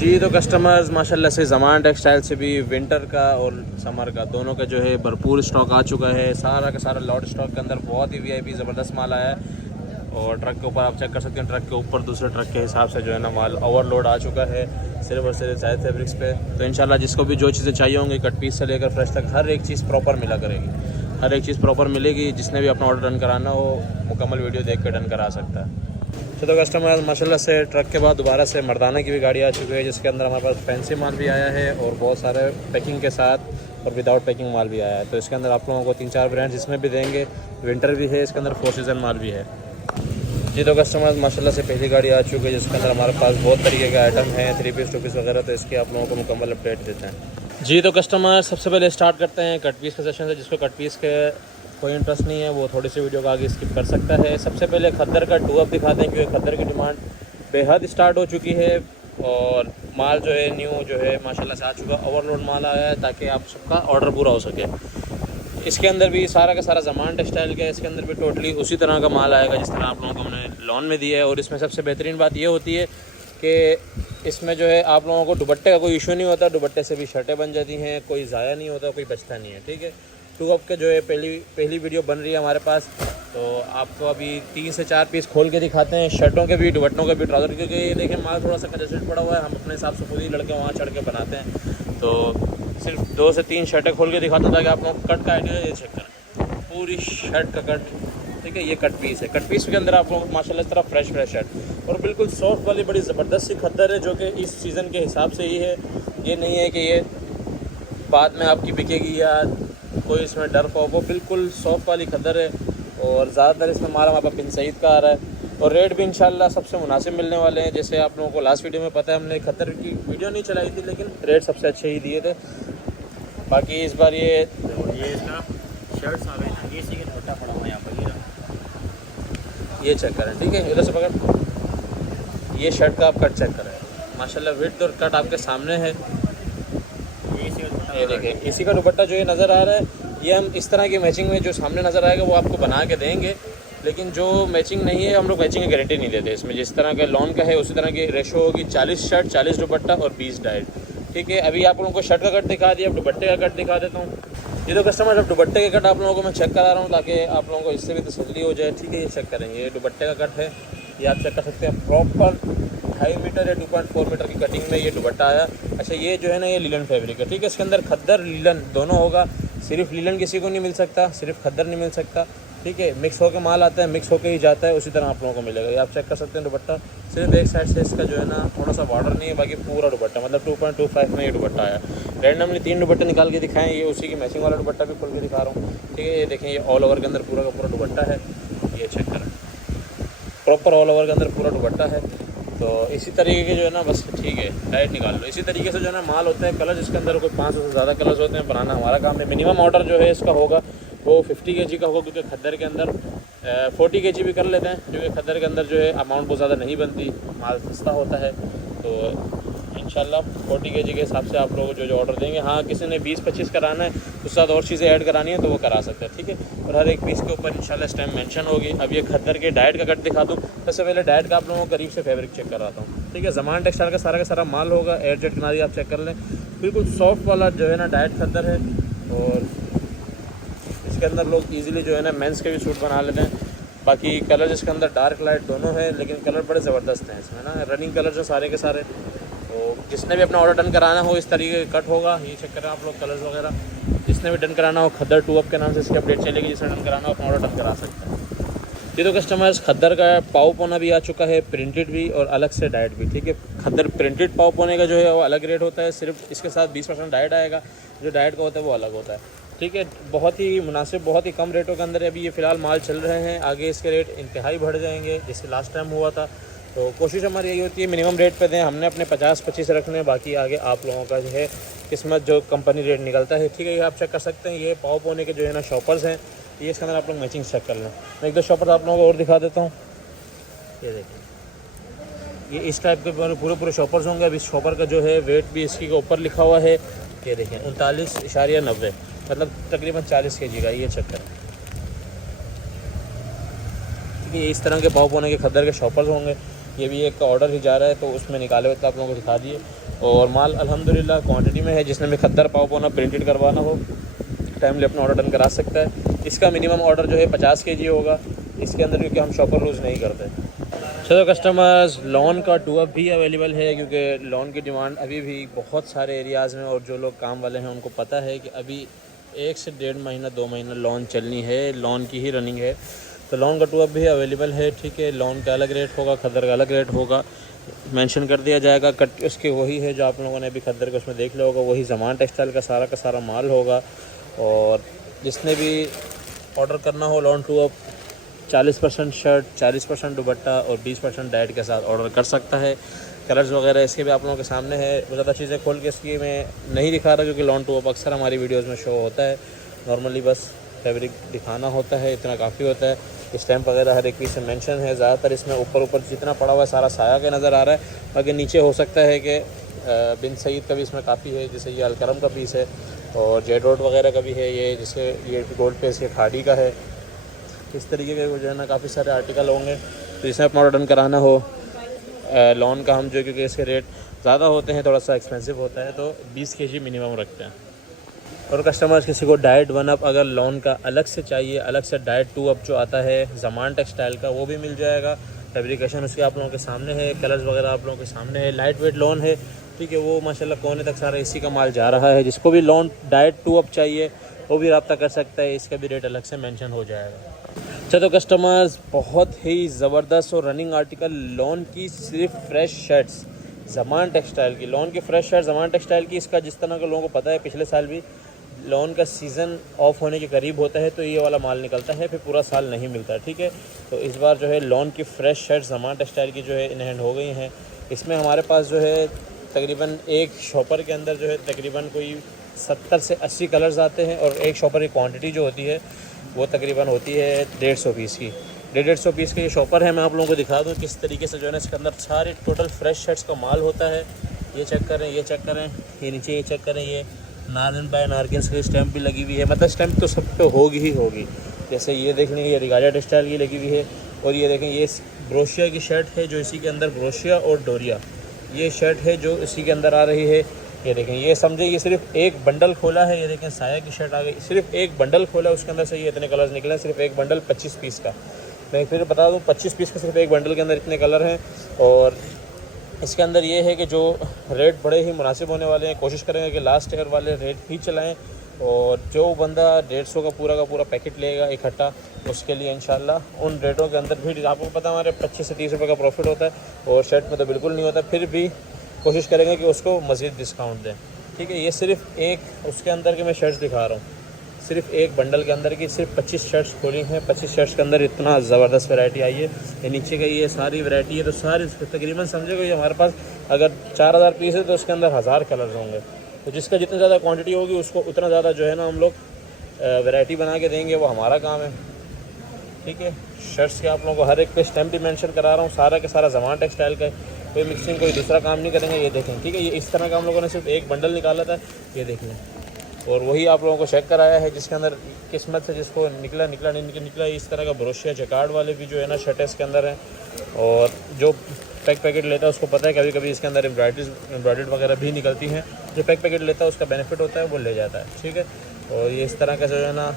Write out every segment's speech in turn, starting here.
जी तो कस्टमर्स माशाल्लाह से ज़मान टेक्सटाइल से भी विंटर का और समर का दोनों का जो है भरपूर स्टॉक आ चुका है। सारा का सारा लॉट स्टॉक के अंदर बहुत ही वीआईपी ज़बरदस्त माल आया है। और ट्रक के ऊपर आप चेक कर सकते हैं, ट्रक के ऊपर दूसरे ट्रक के हिसाब से जो है ना माल ओवरलोड आ चुका है सिर्फ और सिर्फ जायद फैब्रिक्स पे। तो इंशाल्लाह जिसको भी जो चीज़ें चाहिए होंगी कट पीस से लेकर फ्रेश तक हर एक चीज़ प्रॉपर मिला करेगी, हर एक चीज़ प्रॉपर मिलेगी। जिसने भी अपना ऑर्डर डन कराना हो मुकम्मल वीडियो देख कर डन करा सकता है। तो कस्टमर माशाल्लाह से ट्रक के बाद दोबारा से मर्दाना की भी गाड़ी आ चुकी है, जिसके अंदर हमारे पास फैंसी माल भी आया है और बहुत सारे पैकिंग के साथ और विदाउट पैकिंग माल भी आया है। तो इसके अंदर आप लोगों को 3-4 ब्रांड्स इसमें भी देंगे। विंटर भी है इसके अंदर, 4 सीज़न माल भी है। जी तो कस्टमर्स माशाल्लाह से पहली गाड़ी आ चुकी है, जिसके अंदर हमारे पास बहुत तरीके के आइटम हैं, 3 पीस 2 पीस वगैरह। तो इसकी आप लोगों को मुकम्मल अपडेट देते हैं। जी तो कस्टमर सबसे पहले स्टार्ट करते हैं कट पीस के सेशन से। जिसको कट पीस के कोई इंटरेस्ट नहीं है वो थोड़ी सी वीडियो का आगे स्किप कर सकता है। सबसे पहले खद्दर का 2 अप दिखाते हैं, क्योंकि खद्दर की डिमांड बेहद स्टार्ट हो चुकी है और माल जो है न्यू जो है माशाल्लाह से आ चुका, ओवरलोड माल आया है ताकि आप सबका ऑर्डर पूरा हो सके। इसके अंदर भी सारा का सारा ज़मान टेक्सटाइल का है, इसके अंदर भी टोटली उसी तरह का माल आएगा जिस तरह आप लोगों को हमने लॉन में दिया है। और इसमें सबसे बेहतरीन बात ये होती है कि इसमें जो है आप लोगों को दुपट्टे का कोई इशू नहीं होता, दुपट्टे से भी शर्टें बन जाती हैं, कोई ज़ाया नहीं होता, कोई बचता नहीं है। ठीक है, 2 अप के जो है पहली वीडियो बन रही है हमारे पास। तो आपको अभी 3 से 4 पीस खोल के दिखाते हैं, शर्टों के भी दुपट्टों के भी ट्राउज़र, क्योंकि ये देखें माल थोड़ा सा कंजेस्टेड पड़ा हुआ है। हम अपने हिसाब से खुद ही लड़के वहाँ चढ़ के बनाते हैं। तो सिर्फ 2 से 3 शर्टें खोल के दिखाता हूँ ताकि आप लोग कट का आइडिया ये चेक करें। पूरी शर्ट का कट, ठीक है, ये कट पीस है। कट पीस के अंदर आप लोग माशाल्लाह इस तरह फ्रेश शर्ट और बिल्कुल सॉफ्ट वाली बड़ी ज़बरदस्त सी खद्दर है, जो कि इस सीज़न के हिसाब से ही है। ये नहीं है कि ये बाद में आपकी बिकेगी या कोई इसमें डर पाओ, वो बिल्कुल सॉफ्ट वाली खद्दर है। और ज़्यादातर इसमें माल हमारे पास बिन सईद का आ रहा है और रेट भी इंशाल्लाह सबसे मुनासिब मिलने वाले हैं। जैसे आप लोगों को लास्ट वीडियो में पता है, हमने खद्दर की वीडियो नहीं चलाई थी लेकिन रेट सबसे अच्छे ही दिए थे। बाकी इस बार ये इसका शर्ट्स आ गए ना, ये सी का दुपट्टा पड़ा हुआ है यहाँ पर, ये चेक करें। ठीक है, इधर से पकड़, ये शर्ट का आप कट चेक करें माशाल्लाह, विड्थ और कट आपके सामने है। ये देखें, इसी का दुपट्टा जो ये नज़र आ रहा है, ये हम इस तरह की मैचिंग में जो सामने नज़र आएगा वो आपको बना के देंगे। लेकिन जो मैचिंग नहीं है हम लोग मैचिंग की गारंटी नहीं देते। इसमें जिस तरह का लॉन का है उसी तरह की रेशो होगी, 40 शर्ट 40 दुपट्टा और 20 डाइट। ठीक है, अभी आप लोगों को शर्ट का कट दिखा दिया, अब दुपट्टे का कट दिखा देता हूँ। ये तो कस्टमर जब दुपट्टे के कट आप लोगों को मैं चेक करा रहा हूँ ताकि आप लोगों को इससे भी तसल्ली हो जाए। ठीक है, ये चेक करेंगे, ये दुपट्टे का कट है, ये आप चेक कर सकते हैं। प्रॉपर 2.5 मीटर या 2.4 मीटर की कटिंग में ये दुपट्टा आया। अच्छा, ये जो है ना ये लीलन फैब्रिक है। ठीक है, इसके अंदर खद्दर लीलन दोनों होगा, सिर्फ लीलन किसी को नहीं मिल सकता, सिर्फ खद्दर नहीं मिल सकता। ठीक है, मिक्स होकर माल आता है, मिक्स होकर ही जाता है, उसी तरह आप लोगों को मिलेगा। ये आप चेक कर सकते हैं दुपट्टा, सिर्फ एक साइड से इसका जो है ना थोड़ा सा बॉर्डर नहीं है, बाकी पूरा दुपट्टा मतलब 2.25 में ये दुपट्टा आया। रैंडमली 3 दुपट्टे निकाल के दिखाएं, ये उसी की मैचिंग वाला दुपट्टा भी खोल के दिखा रहा हूँ। ठीक है, ये देखें, ये ऑल ओवर के अंदर पूरा का पूरा दुपट्टा है, ये चेक करें, प्रॉपर ऑल ओवर के अंदर पूरा दुपट्टा है। तो इसी तरीके के जो है ना बस, ठीक है, डाइट निकाल लो। इसी तरीके से जो है ना माल होता है। कलर जिसके अंदर कोई 500 से ज़्यादा कलर्स होते हैं, बनाना हमारा काम है। मिनिमम ऑर्डर जो है इसका होगा वो 50 kg का होगा, क्योंकि खद्दर के अंदर 40 kg भी कर लेते हैं, क्योंकि खद्दर के अंदर जो है अमाउंट बहुत ज़्यादा नहीं बनती, माल सस्ता होता है। तो इंशाल्लाह 40 kg के हिसाब से आप लोग जो ऑर्डर देंगे। हाँ, किसी ने 20-25 कराना है, उसके साथ और चीज़ें ऐड करानी है तो वो करा सकते हैं। ठीक है, और हर एक पीस के ऊपर इंशाल्लाह स्टैम्प मेंशन होगी। अब ये खद्दर के डाइट का कट दिखा दूँ। सबसे पहले डाइट का आप लोगों को करीब से फैब्रिक चेक कराता हूँ। ठीक है, ज़मान टेक्सटाइल का सारा माल होगा, एयर जेट किनारी आप चेक कर लें, बिल्कुल सॉफ्ट वाला जो है ना डाइट खद्दर है। और इसके अंदर लोग ईजिली जो है ना मेंस के भी सूट बना लेते हैं। बाकी कलर इसके अंदर डार्क लाइट दोनों है, लेकिन कलर बड़े ज़बरदस्त हैं इसमें ना, रनिंग कलर जो सारे के सारे। तो जिसने भी अपना ऑर्डर डन कराना हो इस तरीके का कट होगा, ये चेक करें आप लोग कलर्स वगैरह। जिसने भी डन कराना हो खद्दर 2 अप के नाम से इसकी अपडेट चलेगी, जिसने डन कराना हो अपना ऑर्डर डन करा सकते हैं। ये तो कस्टमर्स खद्दर का पाव पोना भी आ चुका है, प्रिंटेड भी और अलग से डाइट भी। ठीक है, खद्दर प्रिंटेड पाव पोने का जो है वो अलग रेट होता है, सिर्फ इसके साथ 20% डाइट आएगा, जो डाइट का होता है वो अलग होता है। ठीक है, बहुत ही मुनासिब, बहुत ही कम रेटों के अंदर अभी ये फ़िलहाल माल चल रहे हैं। आगे इसके रेट इंतहाई बढ़ जाएंगे जैसे लास्ट टाइम हुआ था। तो कोशिश हमारी यही होती है मिनिमम रेट पे दें, हमने अपने 50-25 रखने, बाकी आगे आप लोगों का जो है किस्मत, जो कंपनी रेट निकलता है। ठीक है, ये आप चेक कर सकते हैं, ये पाव पोने के जो है ना शॉपर्स हैं, ये इसके अंदर आप लोग मैचिंग चेक कर लें। मैं 1-2 शॉपर्स आप लोगों को और दिखा देता हूँ। ये देखें, ये इस टाइप के पूरे शॉपर्स होंगे। अब इस शॉपर का जो है वेट भी इसकी के ऊपर लिखा हुआ है, ये देखें 39.90, मतलब तकरीबन 40 kg का। ये चेक करें, ठीक है, इस तरह के पाव पोने के खद्दर के शॉपर्स होंगे। ये भी एक का ऑर्डर ही जा रहा है तो उसमें निकाले हुए तो आप लोगों को दिखा दिए। और माल अल्हम्दुलिल्लाह क्वांटिटी में है। जिसने भी खद्दर पाव पोना प्रिंटेड करवाना हो टाइमली अपना ऑर्डर डन करा सकता है। इसका मिनिमम ऑर्डर जो है 50 kg होगा इसके अंदर, क्योंकि हम शॉपर लूज़ नहीं करते। चलो कस्टमर्स, लॉन का 2 अप भी अवेलेबल है, क्योंकि लॉन की डिमांड अभी भी बहुत सारे एरियाज़ में, और जो लोग काम वाले हैं उनको पता है कि अभी 1 से 1.5 महीना 2 महीना लॉन चलनी है, लॉन की ही रनिंग है। तो लॉन का 2 अप भी अवेलेबल है, ठीक है। लॉन का अलग रेट होगा, खद्दर का अलग रेट होगा, मेंशन कर दिया जाएगा। कट उसके वही है जो आप लोगों ने अभी खद्दर का उसमें देख लिया होगा, वही ज़मान टेक्सटाइल का सारा माल होगा। और जिसने भी ऑर्डर करना हो लॉन 2 अप 40% शर्ट, 40% दुपट्टा और 20% डाइट के साथ ऑर्डर कर सकता है। कलर्स वगैरह इसके भी आप लोगों के सामने है। ज़्यादा चीज़ें खोल के इसकी मैं नहीं दिखा रहा, क्योंकि लॉन 2 अप अक्सर हमारी वीडियोस में शो होता है। नॉर्मली बस फैब्रिक दिखाना होता है, इतना काफ़ी होता है। स्टैम्प वगैरह हर एक पीस में मेंशन है। ज़्यादातर इसमें ऊपर जितना पड़ा हुआ है सारा साया के नज़र आ रहा है। बाकी नीचे हो सकता है कि बिन सईद का भी इसमें काफ़ी है, जैसे ये अलकरम का पीस है और जेड रोड वगैरह का भी है। ये जिससे ये गोल्ड पे इसके खाड़ी का है। इस तरीके के जो है ना काफ़ी सारे आर्टिकल होंगे। तो जिसमें अपना ऑर्डर डन कराना हो लॉन का, हम जो क्योंकि इसके रेट ज़्यादा होते हैं, थोड़ा सा एक्सपेंसिव होता है, तो 20 kg मिनिमम रखते हैं। और कस्टमर्स किसी को डाइट 1 अप अगर लॉन का अलग से चाहिए, अलग से डाइट 2 अप जो आता है ज़मान टेक्सटाइल का, वो भी मिल जाएगा। फैब्रिकेशन उसके आप लोगों के सामने है, कलर्स वगैरह आप लोगों के सामने है। लाइट वेट लॉन है, ठीक है। वो माशाल्लाह कोने तक सारा इसी का माल जा रहा है। जिसको भी लॉन डाइट 2 अप चाहिए वो भी रब्ता कर सकता है, इसका भी रेट अलग से मेंशन हो जाएगा। चलो कस्टमर्स, बहुत ही ज़बरदस्त और रनिंग आर्टिकल लॉन की सिर्फ फ्रेश शर्ट्स ज़मान टेक्सटाइल की, लॉन की फ्रेश शर्ट ज़मान टेक्सटाइल की। इसका जिस तरह के लोगों को पता है पिछले साल भी लॉन का सीज़न ऑफ होने के करीब होता है तो ये वाला माल निकलता है, फिर पूरा साल नहीं मिलता, ठीक है। तो इस बार जो है लॉन की फ्रेश शर्ट ज़मान टेक्सटाइल की जो है इन हैंड हो गई हैं। इसमें हमारे पास जो है तकरीबन एक शॉपर के अंदर जो है तकरीबन कोई 70 से 80 कलर्स आते हैं, और एक शॉपर की क्वांटिटी जो होती है वो तकरीबन होती है 150 पीस की। 150 पीस के ये शॉपर है। मैं आप लोगों को दिखा दूँ किस तरीके से जो है ना इसके अंदर सारे टोटल फ्रेश शर्ट्स का माल होता है। ये चेक करें, ये चेक करें, ये नीचे ये चेक करें, ये नारन बाय नारगिन्स की स्टैम्प भी लगी हुई है। मतलब स्टैम्प तो सब पे होगी ही होगी। जैसे ये देख लें, ये रिगाजा टेक्सटाइल की लगी हुई है। और ये देखें, ये ब्रोशिया की शर्ट है जो इसी के अंदर ब्रोशिया और डोरिया ये शर्ट है जो इसी के अंदर आ रही है। ये देखें, ये समझे ये सिर्फ एक बंडल खोला है। ये देखें साया की शर्ट आ गई, सिर्फ एक बंडल खोला, उसके अंदर से ये इतने कलर्स निकले हैं। सिर्फ एक बंडल 25 पीस का। मैं फिर बता दूं 25 पीस का सिर्फ एक बंडल के अंदर इतने कलर हैं। और इसके अंदर ये है कि जो रेट बड़े ही मुनासिब होने वाले हैं। कोशिश करेंगे कि लास्ट ईयर वाले रेट ही चलाएं, और जो बंदा 150 का पूरा पैकेट लेगा इकट्ठा, उसके लिए इंशाल्लाह उन रेटों के अंदर भी आपको पता हमारे 25 से 30 रुपये का प्रॉफिट होता है, और शर्ट में तो बिल्कुल नहीं होता। फिर भी कोशिश करेंगे कि उसको मज़ीद डिस्काउंट दें, ठीक है। ये सिर्फ एक उसके अंदर के मैं शर्ट्स दिखा रहा हूँ, सिर्फ एक बंडल के अंदर की सिर्फ 25 शर्ट्स खोली हैं। 25 शर्ट्स के अंदर इतना ज़बरदस्त वैरायटी आई है। ये नीचे का ये सारी वैरायटी है, तो सारी तकरीबन समझो ये हमारे पास अगर 4000 पीस है तो उसके अंदर 1000 कलर्स होंगे। तो जिसका जितनी ज़्यादा क्वांटिटी होगी उसको उतना ज़्यादा जो है ना हम लोग वैरायटी बना के देंगे, वो हमारा काम है, ठीक है। शर्ट्स के आप लोगों को हर एक पे स्टैम्प भी मेंशन करा रहा हूँ, सारा के सारा ज़मान टेक्सटाइल का है। कोई मिक्सिंग कोई दूसरा काम नहीं करेंगे। ये देखें, ठीक है। ये इस तरह का हम लोगों ने सिर्फ एक बंडल निकाला था, ये देख लें, और वही आप लोगों को चेक कराया है। जिसके अंदर किस्मत से जिसको निकला नहीं निकला, इस तरह का ब्रोशिया जकार्ड वाले भी जो है ना शर्ट इसके अंदर हैं। और जो पैकेट लेता है उसको पता है कभी कभी इसके अंदर एम्ब्रॉयडर्ड वगैरह भी निकलती हैं। जो पैकेट लेता है उसका बेनिफिट होता है, वो ले जाता है, ठीक है। और ये इस तरह का जो है ना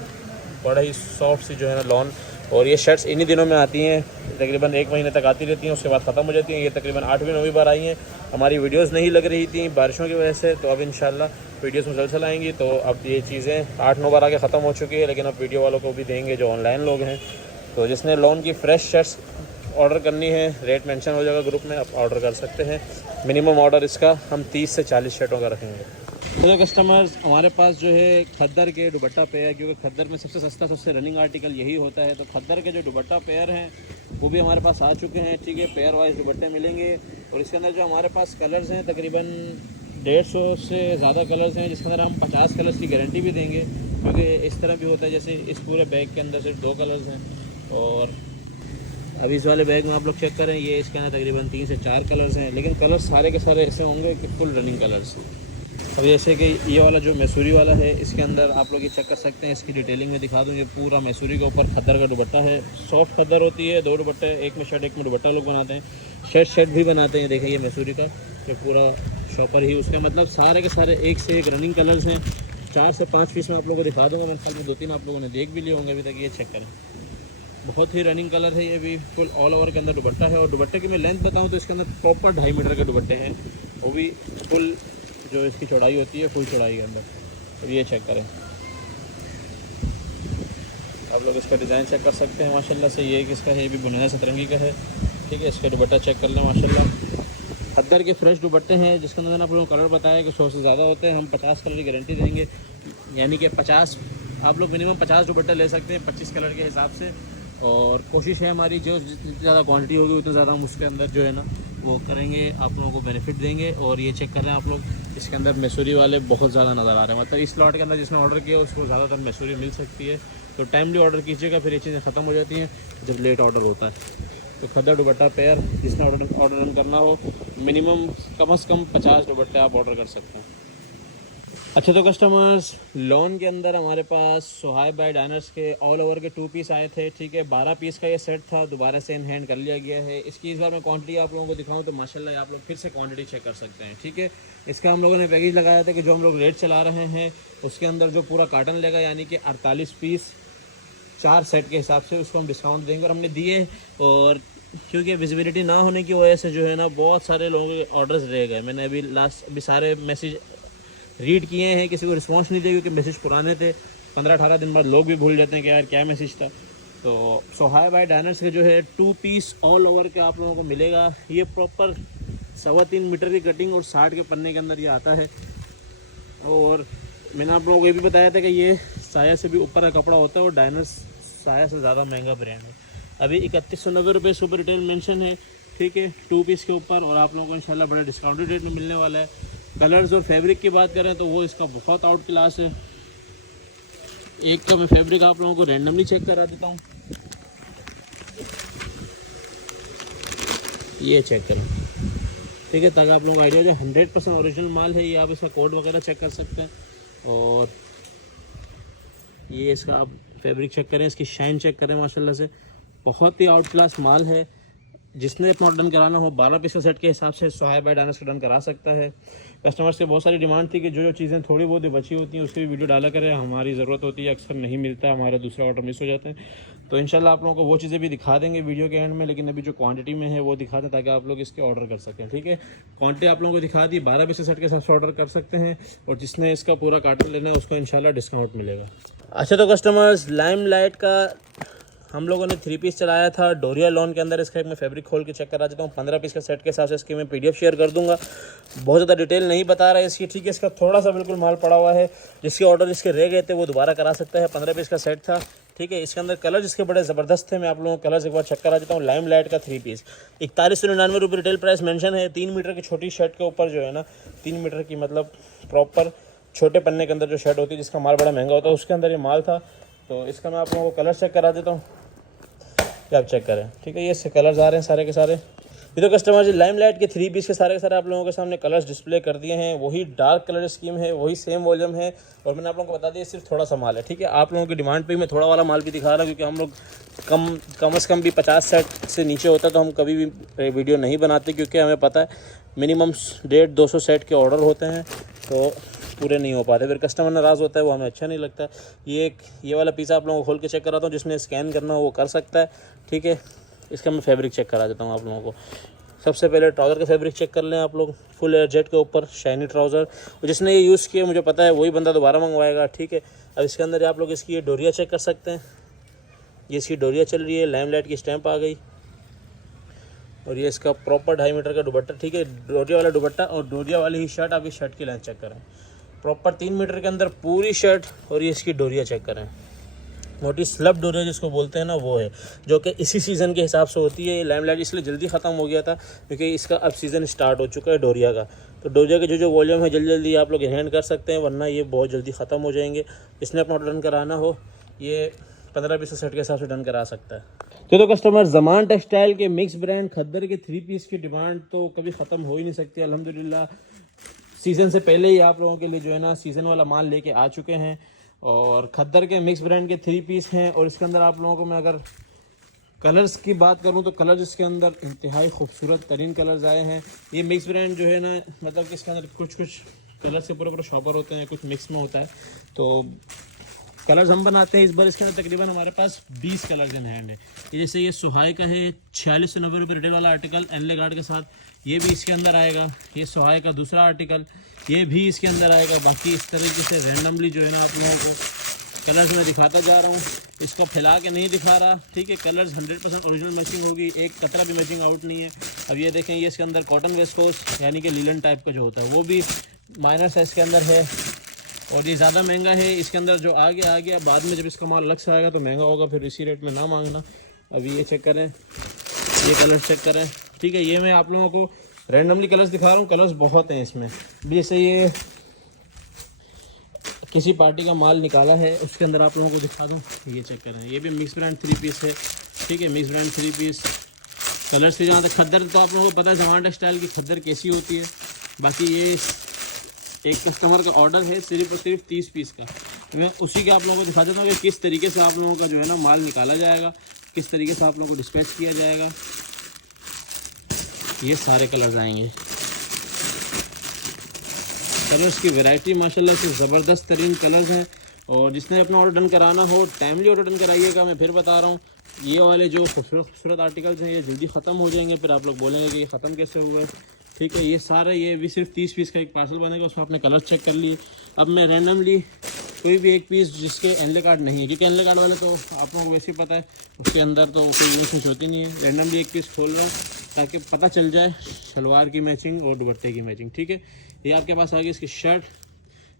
बड़ा ही सॉफ्ट सी जो है ना लॉन, और ये शर्ट्स इन्हीं दिनों में आती हैं, तकरीबन 1 महीने तक आती रहती हैं, उसके बाद ख़त्म हो जाती हैं। ये तकरीबन 8वीं-9वीं बार आई हैं। हमारी वीडियोस नहीं लग रही थी बारिशों की वजह से, तो अब इंशाल्लाह वीडियोस मुसलसल आएंगी। तो अब ये चीज़ें 8-9 बार आके ख़त्म हो चुकी है, लेकिन अब वीडियो वालों को भी देंगे जो ऑनलाइन लोग हैं। तो जिसने लॉन की फ़्रेश शर्ट्स ऑर्डर करनी है, रेट मेंशन हो जाएगा ग्रुप में, आप ऑर्डर कर सकते हैं। मिनिमम ऑर्डर इसका हम 30 से 40 शर्टों का रखेंगे। तो कस्टमर्स, हमारे पास जो है खद्दर के दुपट्टा पेयर, क्योंकि खद्दर में सबसे सस्ता सबसे रनिंग आर्टिकल यही होता है। तो खद्दर के जो दुपट्टा पेयर हैं वो भी हमारे पास आ चुके हैं, ठीक है। पेयर वाइज दुपट्टे मिलेंगे, और इसके अंदर जो हमारे पास कलर्स हैं तकरीबन 150 से ज़्यादा कलर्स हैं, जिसके अंदर हम 50 कलर्स की गारंटी भी देंगे। क्योंकि इस तरह भी होता है जैसे इस पूरे बैग के अंदर सिर्फ 2 कलर्स हैं, और अभी इस वाले बैग में आप लोग चेक करें, ये इसके अंदर तकरीबन 3 से 4 कलर्स हैं, लेकिन कलर्स सारे के सारे ऐसे होंगे कि फुल रनिंग कलर्स। अब जैसे कि ये वाला जो मैसूरी वाला है, इसके अंदर आप लोग ये चेक कर सकते हैं, इसकी डिटेलिंग में दिखा दूँ। ये पूरा मैसूरी के ऊपर खद्दर का दुपट्टा है, सॉफ्ट खद्दर होती है। 2 दुपट्टे, एक में शर्ट एक में दुपट्टा लोग बनाते हैं, शर्ट भी बनाते हैं। देखें ये मैसूरी का ये पूरा शॉपर ही उसके मतलब सारे के सारे एक से एक रनिंग कलर्स हैं। 4 से 5 पीस मैं आप लोगों को दिखा दूँगा, मेरे ख्याल में 2-3 आप लोगों ने देख भी लिए होंगे अभी तक। ये चेक करें, बहुत ही रनिंग कलर है ये भी, फुल ऑल ओवर के अंदर दुपट्टा है। और दुपट्टे की मैं लेंथ बताऊँ तो इसके अंदर प्रॉपर 2.5 मीटर के दुपट्टे हैं, वो भी फुल जो इसकी चौड़ाई होती है फुल चौड़ाई के अंदर। और ये चेक करें आप लोग, इसका डिज़ाइन चेक कर सकते हैं माशाल्लाह से। ये किसका है, ये भी बुनिया सतरंगी का है, ठीक है। इसका दुपट्टा चेक कर लें माशाल्लाह, खद्दर के फ्रेश दुपट्टे हैं जिसके अंदर आप लोगों को कलर बताया कि 100 से ज़्यादा होते हैं। हम 50 कलर की गारंटी देंगे, यानी कि 50 आप लोग मिनिमम 50 दुपट्टे ले सकते हैं 25 कलर के हिसाब से। और कोशिश है हमारी जो जितनी ज़्यादा क्वांटिटी होगी उतना ज़्यादा हम उसके अंदर जो है ना वो करेंगे, आप लोगों को बेनिफिट देंगे। और ये चेक कर रहे हैं आप लोग, इसके अंदर मैसूरी वाले बहुत ज़्यादा नज़र आ रहे हैं, मतलब इस लॉट के अंदर जिसने ऑर्डर किया उसको ज़्यादातर मैसूरी मिल सकती है। तो टाइमली ऑर्डर कीजिएगा, फिर ये चीज़ें ख़त्म हो जाती हैं जब लेट ऑर्डर होता है। तो खद्दर दुपट्टा पेयर जिसने ऑर्डर करना हो, मिनिमम कम से कम 50 दुपट्टे आप ऑर्डर कर सकते हैं। अच्छा तो कस्टमर्स, लॉन के अंदर हमारे पास सुहाइब बाय डाइनर्स के ऑल ओवर के 2 पीस आए थे, ठीक है। 12 पीस का ये सेट था, दोबारा से इन हैंड कर लिया गया है। इसकी इस बार मैं क्वांटिटी आप लोगों को दिखाऊं तो माशाल्लाह आप लोग फिर से क्वांटिटी चेक कर सकते हैं, ठीक है। इसका हम लोगों ने पैकेज लगाया था कि जो हम लोग रेट चला रहे हैं उसके अंदर जो पूरा कार्टन लेगा, यानी कि 48 पीस 4 सेट के हिसाब से, उसको हम डिस्काउंट देंगे और हमने दिए। और क्योंकि विजिबिलिटी ना होने की वजह से जो है ना बहुत सारे लोगों के ऑर्डर्स रह गए। मैंने अभी सारे मैसेज रीड किए हैं, किसी को रिस्पांस नहीं दिया क्योंकि मैसेज पुराने थे। 15-18 दिन बाद लोग भी भूल जाते हैं कि यार क्या मैसेज था। तो सुहाइब बाय डाइनर्स के जो है 2 पीस ऑल ओवर के आप लोगों को मिलेगा। ये प्रॉपर 3.25 मीटर की कटिंग और 60 के पन्ने के अंदर ये आता है। और मैंने आप लोगों को ये भी बताया था कि ये साया से भी ऊपर का कपड़ा होता है और डाइनर्स साया से ज़्यादा महंगा ब्रांड है। अभी 3190 रुपये सुपर रिटेल मेंशन है, ठीक है, 2 पीस के ऊपर। और आप लोगों को इंशाल्लाह बड़ा डिस्काउंटेड रेट में मिलने वाला है। कलर्स और फैब्रिक की बात करें तो वो इसका बहुत आउट क्लास है। एक का मैं फैब्रिक आप लोगों को रैंडमली चेक करा देता हूँ, ये चेक करें, ठीक है, ताकि आप लोगों को आइडिया हो जाए। 100% ओरिजिनल माल है ये, आप इसका कोड वगैरह चेक कर सकते हैं। और ये इसका आप फैब्रिक चेक करें, इसकी शाइन चेक करें, माशाल्लाह से बहुत ही आउट क्लास माल है। जिसने अपना डन कराना हो 12 पीस का सेट के हिसाब से सुहाइब बाय डाइनर्स का डन करा सकता है। कस्टमर्स की बहुत सारी डिमांड थी कि जो चीज़ें थोड़ी बहुत बची होती हैं उसकी भी वीडियो डाला करें, हमारी ज़रूरत होती है, अक्सर नहीं मिलता, हमारा दूसरा ऑर्डर मिस हो जाते हैं। तो इंशाल्लाह आप लोगों को वो चीज़ें भी दिखा देंगे वीडियो के एंड में, लेकिन अभी जो क्वांटिटी में है वो दिखा दें ताकि आप लोग इसके ऑर्डर कर सकें, ठीक है। क्वांटिटी आप लोगों को दिखा दी, 12 पीस सेट के हिसाब से ऑर्डर कर सकते हैं। और जिसने इसका पूरा कार्टन लेना है उसको इंशाल्लाह डिस्काउंट मिलेगा। अच्छा तो कस्टमर्स, लाइमलाइट का हम लोगों ने 3 पीस चलाया था डोरिया लॉन के अंदर। इसका एक मैं फैब्रिक खोल के चेक करा देता हूँ। 15 पीस का सेट के हिसाब से इसकी मैं PDF शेयर कर दूंगा। बहुत ज़्यादा डिटेल नहीं बता रहा है इसकी, ठीक है। इसका थोड़ा सा बिल्कुल माल पड़ा हुआ है, जिसके ऑर्डर इसके रह गए थे वो दोबारा करा सकता है। 15 पीस का सेट था, ठीक है। इसके अंदर कलर जिसके बड़े ज़बरदस्त थे, मैं आप लोगों को कलर्स एक बार चेक करा देता हूँ। लाइमलाइट का 3 पीस 4199 रुपये रिटेल प्राइस मेंशन है। 3 मीटर की छोटी शर्ट के ऊपर जो है ना, 3 मीटर की मतलब प्रॉपर छोटे पन्ने के अंदर जो शर्ट होती है जिसका माल बड़ा महंगा होता है, उसके अंदर ये माल था। तो इसका मैं आप लोगों को कलर चेक करा देता हूँ, क्या आप चेक करें, ठीक है। ये इससे कलर्स आ रहे हैं सारे के सारे। ये तो कस्टमर जी लाइमलाइट के 3 पीस के सारे के सारे आप लोगों के सामने कलर्स डिस्प्ले कर दिए हैं। वही डार्क कलर स्कीम है, वही सेम वॉल्यूम है। और मैंने आप लोगों को बता दिया सिर्फ थोड़ा सा माल है, ठीक है। आप लोगों की डिमांड पे मैं थोड़ा वाला माल भी दिखा रहा हूँ, क्योंकि हम लोग कम से कम भी 50 सेट से नीचे होता तो हम कभी भी वीडियो नहीं बनाते, क्योंकि हमें पता है मिनिमम 150-200 सेट के ऑर्डर होते हैं तो पूरे नहीं हो पाते, फिर कस्टमर नाराज़ होता है, वो हमें अच्छा नहीं लगता। ये वाला पीस आप लोगों को खोल के चेक कराता हूँ, जिसने स्कैन करना हो वो कर सकता है, ठीक है। इसका मैं फैब्रिक चेक करा देता हूँ आप लोगों को। सबसे पहले ट्राउज़र का फैब्रिक चेक कर लें आप लोग, फुल एयर जेट के ऊपर शाइनी ट्राउज़र। और जिसने ये यूज़ किया मुझे पता है वही बंदा दोबारा मंगवाएगा, ठीक है। अब इसके अंदर आप लोग इसकी ये डोरिया चेक कर सकते हैं, ये इसकी डोरिया चल रही है, लाइमलाइट की स्टैंप आ गई। और ये इसका प्रॉपर 2.5 मीटर का दुपट्टा, ठीक है। डोरिया वाला दुपट्टा और डोरिया वाली ही शर्ट। आप इस शर्ट की लेंथ चेक करें, प्रॉपर 3 मीटर के अंदर पूरी शर्ट। और ये इसकी डोरिया चेक करें, मोटी स्लब डोरिया जिसको बोलते हैं ना, वो है, जो कि इसी सीज़न के हिसाब से होती है। ये लाइमलाइट इसलिए जल्दी ख़त्म हो गया था क्योंकि इसका अब सीज़न स्टार्ट हो चुका है डोरिया का। तो डोरिया के जो वॉल्यूम है जल्दी आप लोग हैंड कर सकते हैं, वरना ये बहुत जल्दी ख़त्म हो जाएंगे। इसने अपना डन कराना हो ये 15 पीस सेट के हिसाब से डन करा सकता है। तो कस्टमर, ज़मान टेक्सटाइल के मिक्स ब्रांड खद्दर के 3 पीस की डिमांड तो कभी ख़त्म हो ही नहीं सकती। अल्हम्दुलिल्लाह सीज़न से पहले ही आप लोगों के लिए जो है ना सीज़न वाला माल लेके आ चुके हैं। और खद्दर के मिक्स ब्रांड के 3 पीस हैं। और इसके अंदर आप लोगों को मैं अगर कलर्स की बात करूं तो कलर्स इसके अंदर इंतहाई खूबसूरत तरीन कलर्स आए हैं। ये मिक्स ब्रांड जो है ना, मतलब कि इसके अंदर कुछ कुछ कलर्स के पूरे पूरे शॉपर होते हैं, कुछ मिक्स में होता है। तो कलर्स हम बनाते हैं इस बार इसके अंदर तकरीबन हमारे पास 20 कलर्स इन हैंड है। जैसे ये सुहाई का है 46 से 90 रुपये रिटेल वाला आर्टिकल एनले गार्ड के साथ, ये भी इसके अंदर आएगा। ये सुहाई का दूसरा आर्टिकल, ये भी इसके अंदर आएगा। बाकी इस तरीके से रैंडमली जो है ना आप लोगों को कलर्स मैं दिखाता जा रहा हूँ, इसको फैला के नहीं दिखा रहा, ठीक है। कलर्स 100% ओरिजिनल मैचिंग होगी, एक कतरा भी मैचिंग आउट नहीं है। अब ये देखें, ये इसके अंदर कॉटन वेस्कोस यानी कि लीलन टाइप का जो होता है वो भी माइनर साइज़ के अंदर है, और ये ज़्यादा महंगा है। इसके अंदर जो आ गया बाद में जब इसका माल अलग से आएगा तो महंगा होगा, फिर इसी रेट में ना मांगना। अभी ये चेक करें, ये कलर्स चेक करें, ठीक है। ये मैं आप लोगों को रैंडमली कलर्स दिखा रहा हूँ, कलर्स बहुत हैं इसमें। जैसे ये किसी पार्टी का माल निकाला है, उसके अंदर आप लोगों को दिखा दूँ, ये चेक करें। ये भी मिक्स ब्रांड 3 पीस है, ठीक है, मिक्स ब्रांड 3 पीस। कलर्स से जहाँ तक खद्दर, तो आप लोगों को पता है जवान टेक्सटाइल की खद्दर कैसी होती है। बाकी ये एक कस्टमर का ऑर्डर है सिर्फ और सिर्फ 30 पीस का, तो मैं उसी के आप लोगों को दिखा देता हूँ कि किस तरीके से आप लोगों का जो है ना माल निकाला जाएगा, किस तरीके से आप लोगों को डिस्पैच किया जाएगा। ये सारे कलर्स आएंगे। कलर्स की वैरायटी माशाल्लाह से ज़बरदस्त तरीन कलर्स हैं, और जिसने अपना ऑर्डर डन कराना हो टाइमली ऑर्डर डन कराइएगा। मैं फिर बता रहा हूँ, ये वाले जो खूबसूरत आर्टिकल्स हैं ये जल्दी ख़त्म हो जाएंगे, फिर आप लोग बोलेंगे कि ये ख़त्म कैसे हुए, ठीक है। ये सारा ये भी सिर्फ 30 पीस का एक पार्सल बनेगा, उसमें आपने कलर चेक कर लिए। अब मैं रैंडमली कोई भी एक पीस जिसके एनले कार्ड नहीं है, क्योंकि एनले कार्ड वाले तो आप लोगों को वैसे ही पता है उसके अंदर तो कोई मैच होती नहीं है, रैंडमली एक पीस खोल रहा है ताकि पता चल जाए शलवार की मैचिंग और दुपट्टे की मैचिंग, ठीक है। ये आपके पास आ गई इसकी शर्ट,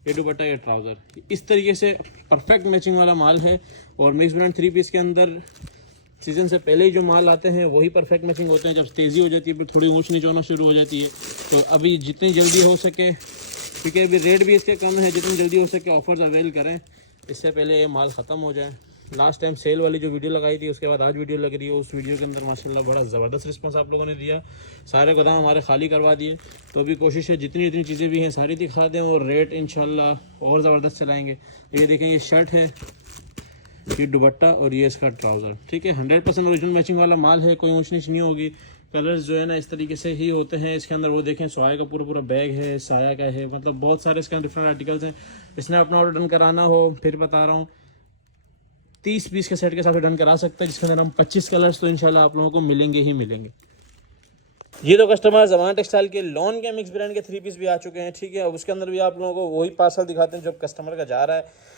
ये दुपट्टा, ये ट्राउज़र, इस तरीके से परफेक्ट मैचिंग वाला माल है। और मिक्स ब्रांड 3 पीस के अंदर सीज़न से पहले ही जो माल आते हैं वही परफेक्ट मैचिंग होते हैं। जब तेज़ी हो जाती है फिर थोड़ी ऊँच नीच होना शुरू हो जाती है। तो अभी जितनी जल्दी हो सके, क्योंकि अभी रेट भी इसके कम है, जितनी जल्दी हो सके ऑफ़र्स अवेल करें, इससे पहले ये माल ख़त्म हो जाए। लास्ट टाइम सेल वाली जो वीडियो लगाई थी, उसके बाद आज वीडियो लग रही है, उस वीडियो के अंदर माशाल्लाह बड़ा ज़बरदस्त रिस्पांस आप लोगों ने दिया, सारे गोदाम हमारे खाली करवा दिए। तो अभी कोशिश है जितनी जितनी चीज़ें भी हैं सारी दिखा दें, और रेट इंशाल्लाह और ज़बरदस्त चलाएँगे। ये देखें, ये शर्ट है, ये दुपट्टा, और ये इसका ट्राउज़र, ठीक है। 100% ओरिजिनल मैचिंग वाला माल है, कोई ऊँच नीच नहीं होगी। कलर्स जो है ना इस तरीके से ही होते हैं इसके अंदर। वो देखें, सुहाई का पूरा बैग है, साया का है, मतलब बहुत सारे इसके अंदर डिफरेंट आर्टिकल्स हैं। इसने अपना ऑर्डर डन कराना हो, फिर बता रहा हूँ 30 पीस के सेट के हिसाब से डन करा सकता है, जिसके अंदर हम 25 कलर्स तो इंशाल्लाह आप लोगों को मिलेंगे ही मिलेंगे। ये तो कस्टमर जवान टेक्सटाइल के लॉन के मिक्स ब्रांड के 3 पीस भी आ चुके हैं, ठीक है। अब उसके अंदर भी आप लोगों को वही पार्सल दिखाते हैं जो कस्टमर का जा रहा है।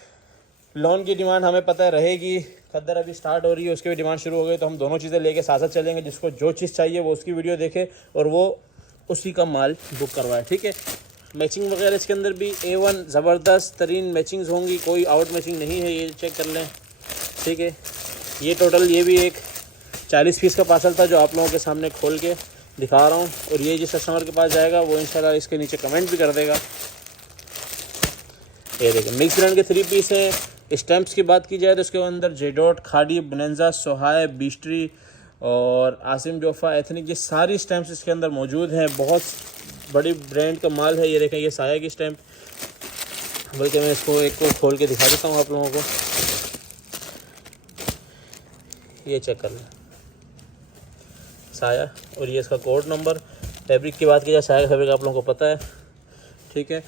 लॉन की डिमांड हमें पता है रहेगी, खद्दर अभी स्टार्ट हो रही है, उसकी भी डिमांड शुरू हो गई, तो हम दोनों चीज़ें लेके साथ साथ चलेंगे। जिसको जो चीज़ चाहिए वो उसकी वीडियो देखे और वो उसी का माल बुक करवाए, ठीक है। मैचिंग वगैरह इसके अंदर भी A1 ज़बरदस्त तरीन मैचिंग्स होंगी, कोई आउट मैचिंग नहीं है, ये चेक कर लें, ठीक है। ये टोटल ये भी एक 40 पीस का पार्सल था जो आप लोगों के सामने खोल के दिखा रहा हूँ। और ये जिस कस्टमर के पास जाएगा वो इंशाल्लाह इसके नीचे कमेंट भी कर देगा। ये देखिए, मिक्स ब्रांड के 3 पीस हैं। स्टैम्प्स की बात की जाए तो इसके अंदर जेडोट, खाड़ी, बनंजा, सोहाय, बीस्ट्री और आसिम जोफा, एथनिक, ये सारी स्टैम्प्स इसके अंदर मौजूद हैं। बहुत बड़ी ब्रांड का माल है। ये देखें, ये साया की स्टैम्प, बल्कि मैं इसको एक को खोल के दिखा देता हूँ आप लोगों को, ये चेक कर लें, साया, और ये इसका कोड नंबर। फैब्रिक की बात की जाए, साया का फैब्रिक आप लोगों को पता है, ठीक है।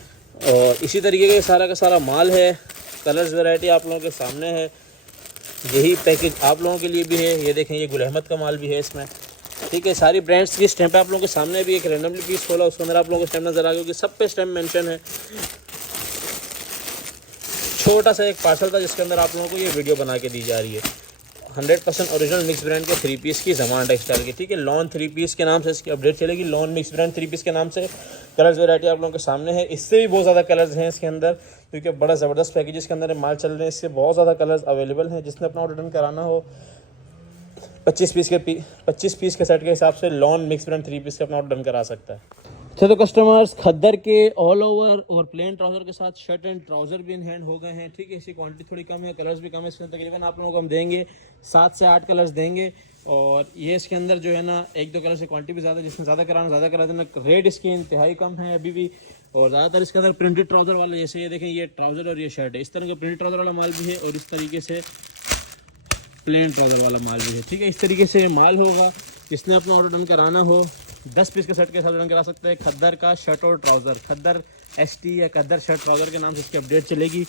और इसी तरीके का सारा का सारा माल है। कलर्स वैरायटी आप लोगों के सामने है। यही पैकेज आप लोगों के लिए भी है। ये देखें, ये गुल अहमद का माल भी है इसमें, ठीक है। सारी ब्रांड्स की स्टैंप आप लोगों के सामने भी। एक रैंडमली पीस खोला, उसके अंदर आप लोगों को स्टैंप नज़र आ गया कि सब पे स्टैंप मेंशन है। छोटा सा एक पार्सल था जिसके अंदर आप लोगों को ये वीडियो बना के दी जा रही है। 100% ओरिजिनल मिक्स ब्रांड के 3 पीस की जमान टेक्सटाइल की, ठीक है। लॉन 3 पीस के नाम से इसकी अपडेट चलेगी। लॉन मिक्स ब्रांड 3 पीस के नाम से कलर्स वैरायटी आप लोगों के सामने है। इससे भी बहुत ज़्यादा कलर्स हैं इसके अंदर, क्योंकि बड़ा ज़बरदस्त पैकेज के अंदर माल चल रहे हैं। इससे बहुत ज़्यादा कलर्स अवेलेबल हैं। जिसने अपना ऑर्डर कराना हो 25 पीस के सेट के हिसाब से लॉन मिक्स ब्रांड 3 पीस का अपना ऑर्डर करा सकता है। तो कस्टमर्स खद्दर के ऑल ओवर और प्लेन ट्राउज़र के साथ शर्ट एंड ट्राउज़र भी इन हैंड हो गए हैं, ठीक है। इसकी क्वांटिटी थोड़ी कम है, कलर्स भी कम है। इसके अंदर तकरीबन आप लोगों को हम देंगे 7 से 8 कलर्स देंगे। और ये इसके अंदर जो है ना 1-2 कलर से क्वांटिटी भी ज़्यादा, जिसमें ज़्यादा करा देना। रेट इसकी इंतहाई कम है अभी भी। और ज़्यादातर इसके अंदर प्रिंटेड ट्राउज़र वाले, जैसे ये देखें, ये ट्राउज़र और ये शर्ट है, इस तरह का प्रिंटेड ट्राउज़र वाला माल भी है। और इस तरीके से प्लेन ट्राउज़र वाला माल भी है, ठीक है। इस तरीके से ये माल होगा। जिसने अपना ऑर्डर डन कराना हो 10 पीस के सेट के साथ डन करा सकते हैं। खद्दर का शर्ट और ट्राउज़र, खद्दर ST या खद्दर शर्ट ट्राउज़र के नाम से इसकी अपडेट चलेगी।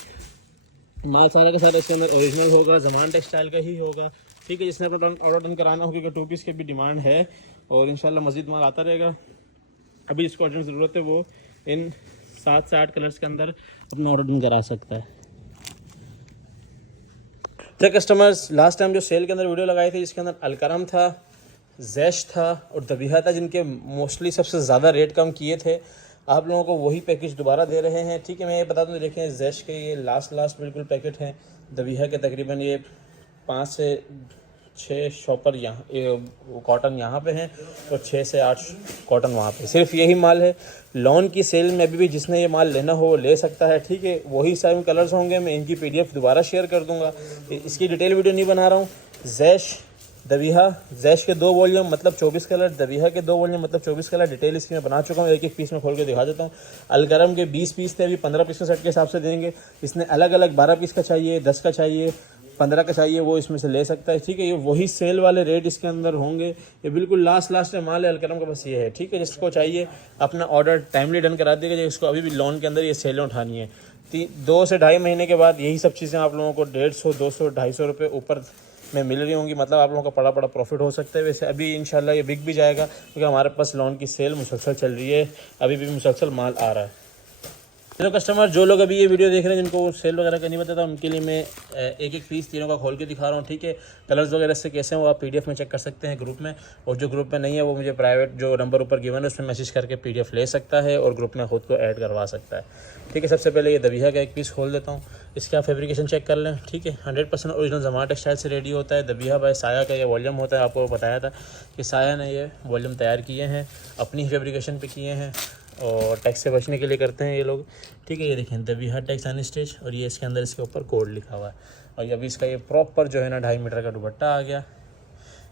माल सारा का सारा इसके अंदर ओरिजिनल होगा, ज़मान टेक्सटाइल का ही होगा, ठीक है। जिसने अपना ऑर्डर डन कराना हो, क्योंकि 2 पीस की भी डिमांड है और इंशाल्लाह मज़ीद माल आता रहेगा। अभी जिसको अर्जेंट ज़रूरत है वो इन 7 से 8 कलर्स के अंदर अपना ऑर्डर डन करा सकता है। तो कस्टमर्स, लास्ट टाइम जो सेल के अंदर वीडियो लगाई थी जिसके अंदर अलकरम था, जैश था और दबीहा था, जिनके मोस्टली सबसे ज़्यादा रेट कम किए थे, आप लोगों को वही पैकेज दोबारा दे रहे हैं, ठीक है। मैं ये बता दूँ, देखें जैश के ये लास्ट बिल्कुल पैकेट हैं। दबीहा के तकरीबन ये 5 से 6 शॉपर यहाँ कॉटन यहाँ पे हैं और 6 से 8 कॉटन वहाँ पे। सिर्फ यही माल है। लॉन की सेल में अभी भी जिसने ये माल लेना हो वो ले सकता है, ठीक है। वही सारे कलर्स होंगे। मैं इनकी PDF दोबारा शेयर कर दूँगा। इसकी डिटेल वीडियो नहीं बना रहा हूँ। जैश, दबीहा, जैश के 2 वॉल्यूम मतलब 24 कलर, दबीहा के 2 वॉल्यूम मतलब 24 कलर। डिटेल इसकी मैं बना चुका हूँ, एक पीस में खोल के दिखा देता हूँ। अलकरम के 20 पीस थे, अभी 15 पीस के सेट के हिसाब से देंगे। इसने अलग अलग 12 पीस का चाहिए, 10 का चाहिए, 15 का चाहिए, वो इसमें से ले सकता है, ठीक है। ये वही सेल वाले रेट इसके अंदर होंगे। ये बिल्कुल लास्ट में माल है अलकरम का, बस ये है, ठीक है। जिसको चाहिए अपना ऑर्डर टाइमली डन करा देगा। जिसको अभी भी लॉन के अंदर ये सेलें उठानी है, 2 से ढाई महीने के बाद यही सब चीज़ें आप लोगों को 150, 200, 250 रुपये ऊपर में मिल रही होंगी। मतलब आप लोगों का बड़ा प्रॉफिट हो सकता है। वैसे अभी इंशाल्लाह ये बिक भी जाएगा, क्योंकि हमारे पास लॉन की सेल मुसलसल चल रही है, अभी भी मुसलसल माल आ रहा है। चलो कस्टमर, जो लोग अभी ये वीडियो देख रहे हैं जिनको सेल वगैरह का नहीं पता था, उनके लिए मैं एक पीस तीनों का खोल के दिखा रहा हूँ, ठीक है। कलर्स वगैरह से कैसे हैं वो आप PDF में चेक कर सकते हैं ग्रुप में, और जो ग्रुप में नहीं है वो मुझे प्राइवेट जो नंबर ऊपर गिवन है उसमें मैसेज करके PDF ले सकता है और ग्रुप में ख़ुद को ऐड करवा सकता है, ठीक है। सबसे पहले ये दबीहा का एक पीस खोल देता हूँ। इसका आप फैब्रिकेशन चेक कर लें, ठीक है। 100% ओरिजिनल ज़मान टेक्सटाइल से रेडी होता है। दबीहा बाय साया का ये वॉल्यूम होता है। आपको बताया था कि साया ने ये वॉल्यूम तैयार किए हैं, अपनी ही फैब्रिकेशन पे किए हैं और टैक्स से बचने के लिए करते हैं ये लोग, ठीक है। ये देखें दबीहा टैक्स अनस्टिच, और ये इसके अंदर इसके ऊपर कोड लिखा हुआ है। और ये अभी इसका ये प्रॉपर जो है ना 2.5 मीटर का दुपट्टा आ गया।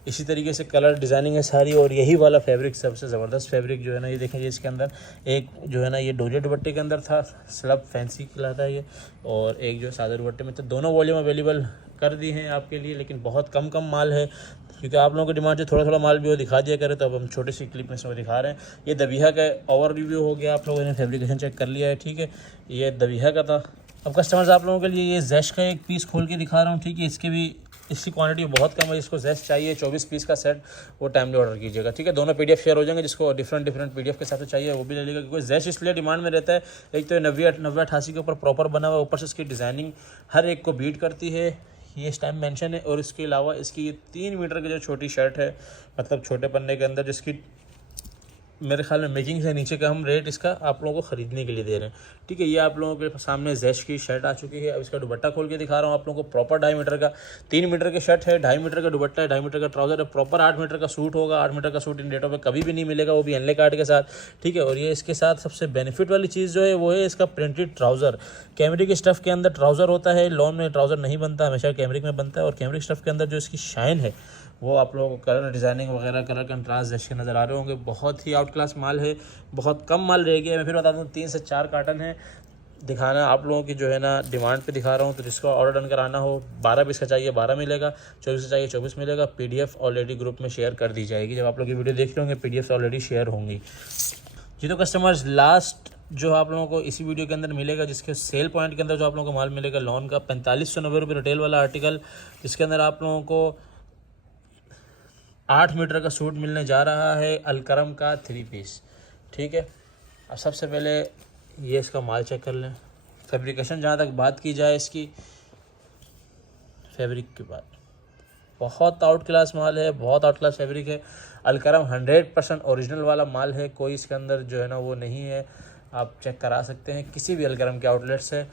इसी तरीके से कलर डिज़ाइनिंग है सारी, और यही वाला फैब्रिक सबसे ज़बरदस्त फैब्रिक जो है ना, ये देखें ये इसके अंदर एक जो है ना ये डोजे दुपट्टे के अंदर था, स्लब फैंसी कहलाता है ये, और एक जो सादे दुपट्टे में। तो दोनों वॉल्यूम अवेलेबल कर दी हैं आपके लिए, लेकिन बहुत कम माल है, क्योंकि आप लोगों की डिमांड है थोड़ा माल भी वो दिखा दिया करे, तो अब हम छोटी सी क्लिप में इसमें दिखा रहे हैं। ये दबीहा का ओवर रिव्यू हो गया, आप लोगों ने फैब्रिकेशन चेक कर लिया है, ठीक है। ये दबीहा का था। अब कस्टमर्स, आप लोगों के लिए ये जैश का एक पीस खोल के दिखा रहा हूँ, ठीक है। इसकी क्वांटिटी बहुत कम है। जिसको जैश चाहिए 24 पीस का सेट, वो टाइमली ऑर्डर कीजिएगा, ठीक है। दोनों PDF शेयर हो जाएंगे। जिसको डिफरेंट PDF के साथ चाहिए वो भी ले लेगा, क्योंकि जैश इसलिए डिमांड में रहता है, एक तो 90-88 के ऊपर प्रॉपर बना हुआ, ऊपर से इसकी डिज़ाइनिंग हर एक को बीट करती है, ये इस टाइम मेंशन है। और इसके अलावा इसकी ये 3 मीटर की जो छोटी शर्ट है, मतलब छोटे पन्ने के अंदर, जिसकी मेरे ख्याल में मेकिंग से नीचे का हम रेट इसका आप लोगों को ख़रीदने के लिए दे रहे हैं, ठीक है। ये आप लोगों के सामने जैश की शर्ट आ चुकी है। अब इसका दुपट्टा खोल के दिखा रहा हूँ आप लोगों को। प्रॉपर 2.5 मीटर का, 3 मीटर की शर्ट है, 2.5 मीटर का दुपट्टा है, 2.5 मीटर का ट्राउज़र है, प्रॉपर 8 मीटर का सूट होगा। 8 मीटर का सूट इन डेटों पर कभी भी नहीं मिलेगा, वो भी एनले कार्ड के साथ, ठीक है। और ये इसके साथ सबसे बेनिफिट वाली चीज़ जो है वो है इसका प्रिंटेड ट्राउज़र। कैमरिक स्टफ़ के अंदर ट्राउज़र होता है, लॉन में ट्राउज़र नहीं बनता, हमेशा कैमरिक में बनता है। और कैमरिक स्टफ़ के अंदर जो इसकी शाइन है वो आप लोगों को कलर डिज़ाइनिंग वगैरह, कलर कंट्रास्ट जैसे नज़र आ रहे होंगे। बहुत ही आउट क्लास माल है, बहुत कम माल रह गया है। मैं फिर बता दूँ 3 से 4 कार्टन है दिखाना आप लोगों की जो है ना डिमांड पे दिखा रहा हूँ। तो जिसको ऑर्डर डन कराना हो, 12 पीस का चाहिए 12 मिलेगा, 24 का चाहिए 24 मिलेगा। PDF ऑलरेडी ग्रुप में शेयर कर दी जाएगी। जब आप लोग ये वीडियो देख रहे होंगे PDF ऑलरेडी शेयर होंगी जी। तो कस्टमर्स, लास्ट जो आप लोगों को इसी वीडियो के अंदर मिलेगा, जिसके सेल पॉइंट के अंदर जो आप लोगों को माल मिलेगा लॉन का 4590 रुपये रिटेल वाला आर्टिकल, जिसके अंदर आप लोगों को 8 मीटर का सूट मिलने जा रहा है, अलकरम का 3 पीस, ठीक है। अब सबसे पहले ये इसका माल चेक कर लें। फैब्रिकेशन जहाँ तक बात की जाए इसकी फैब्रिक के बाद, बहुत आउट क्लास माल है, बहुत आउट क्लास फैब्रिक है। अलकरम 100% ओरिजिनल वाला माल है, कोई इसके अंदर जो है ना वो नहीं है। आप चेक करा सकते हैं किसी भी अलकरम के आउटलेट से।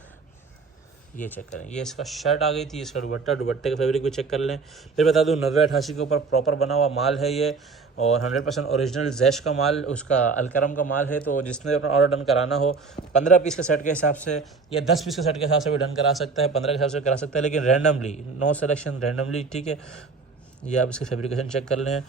ये चेक करें, ये इसका शर्ट आ गई थी, इसका दुपट्टे का फैब्रिक भी चेक कर लें। फिर बता दूं 90-88 के ऊपर प्रॉपर बना हुआ माल है ये, और 100% ओरिजिनल जैश का माल, उसका अलकरम का माल है। तो जिसने अपना ऑर्डर डन कराना हो 15 पीस के सेट के हिसाब से या 10 पीस के सेट के हिसाब से भी डन करा सकता है, 15 के हिसाब से करा सकता है, लेकिन रैंडमली, नो सिलेक्शन, रैंडमली, ठीक है। ये आप इसकी फैब्रिकेशन चेक कर लें।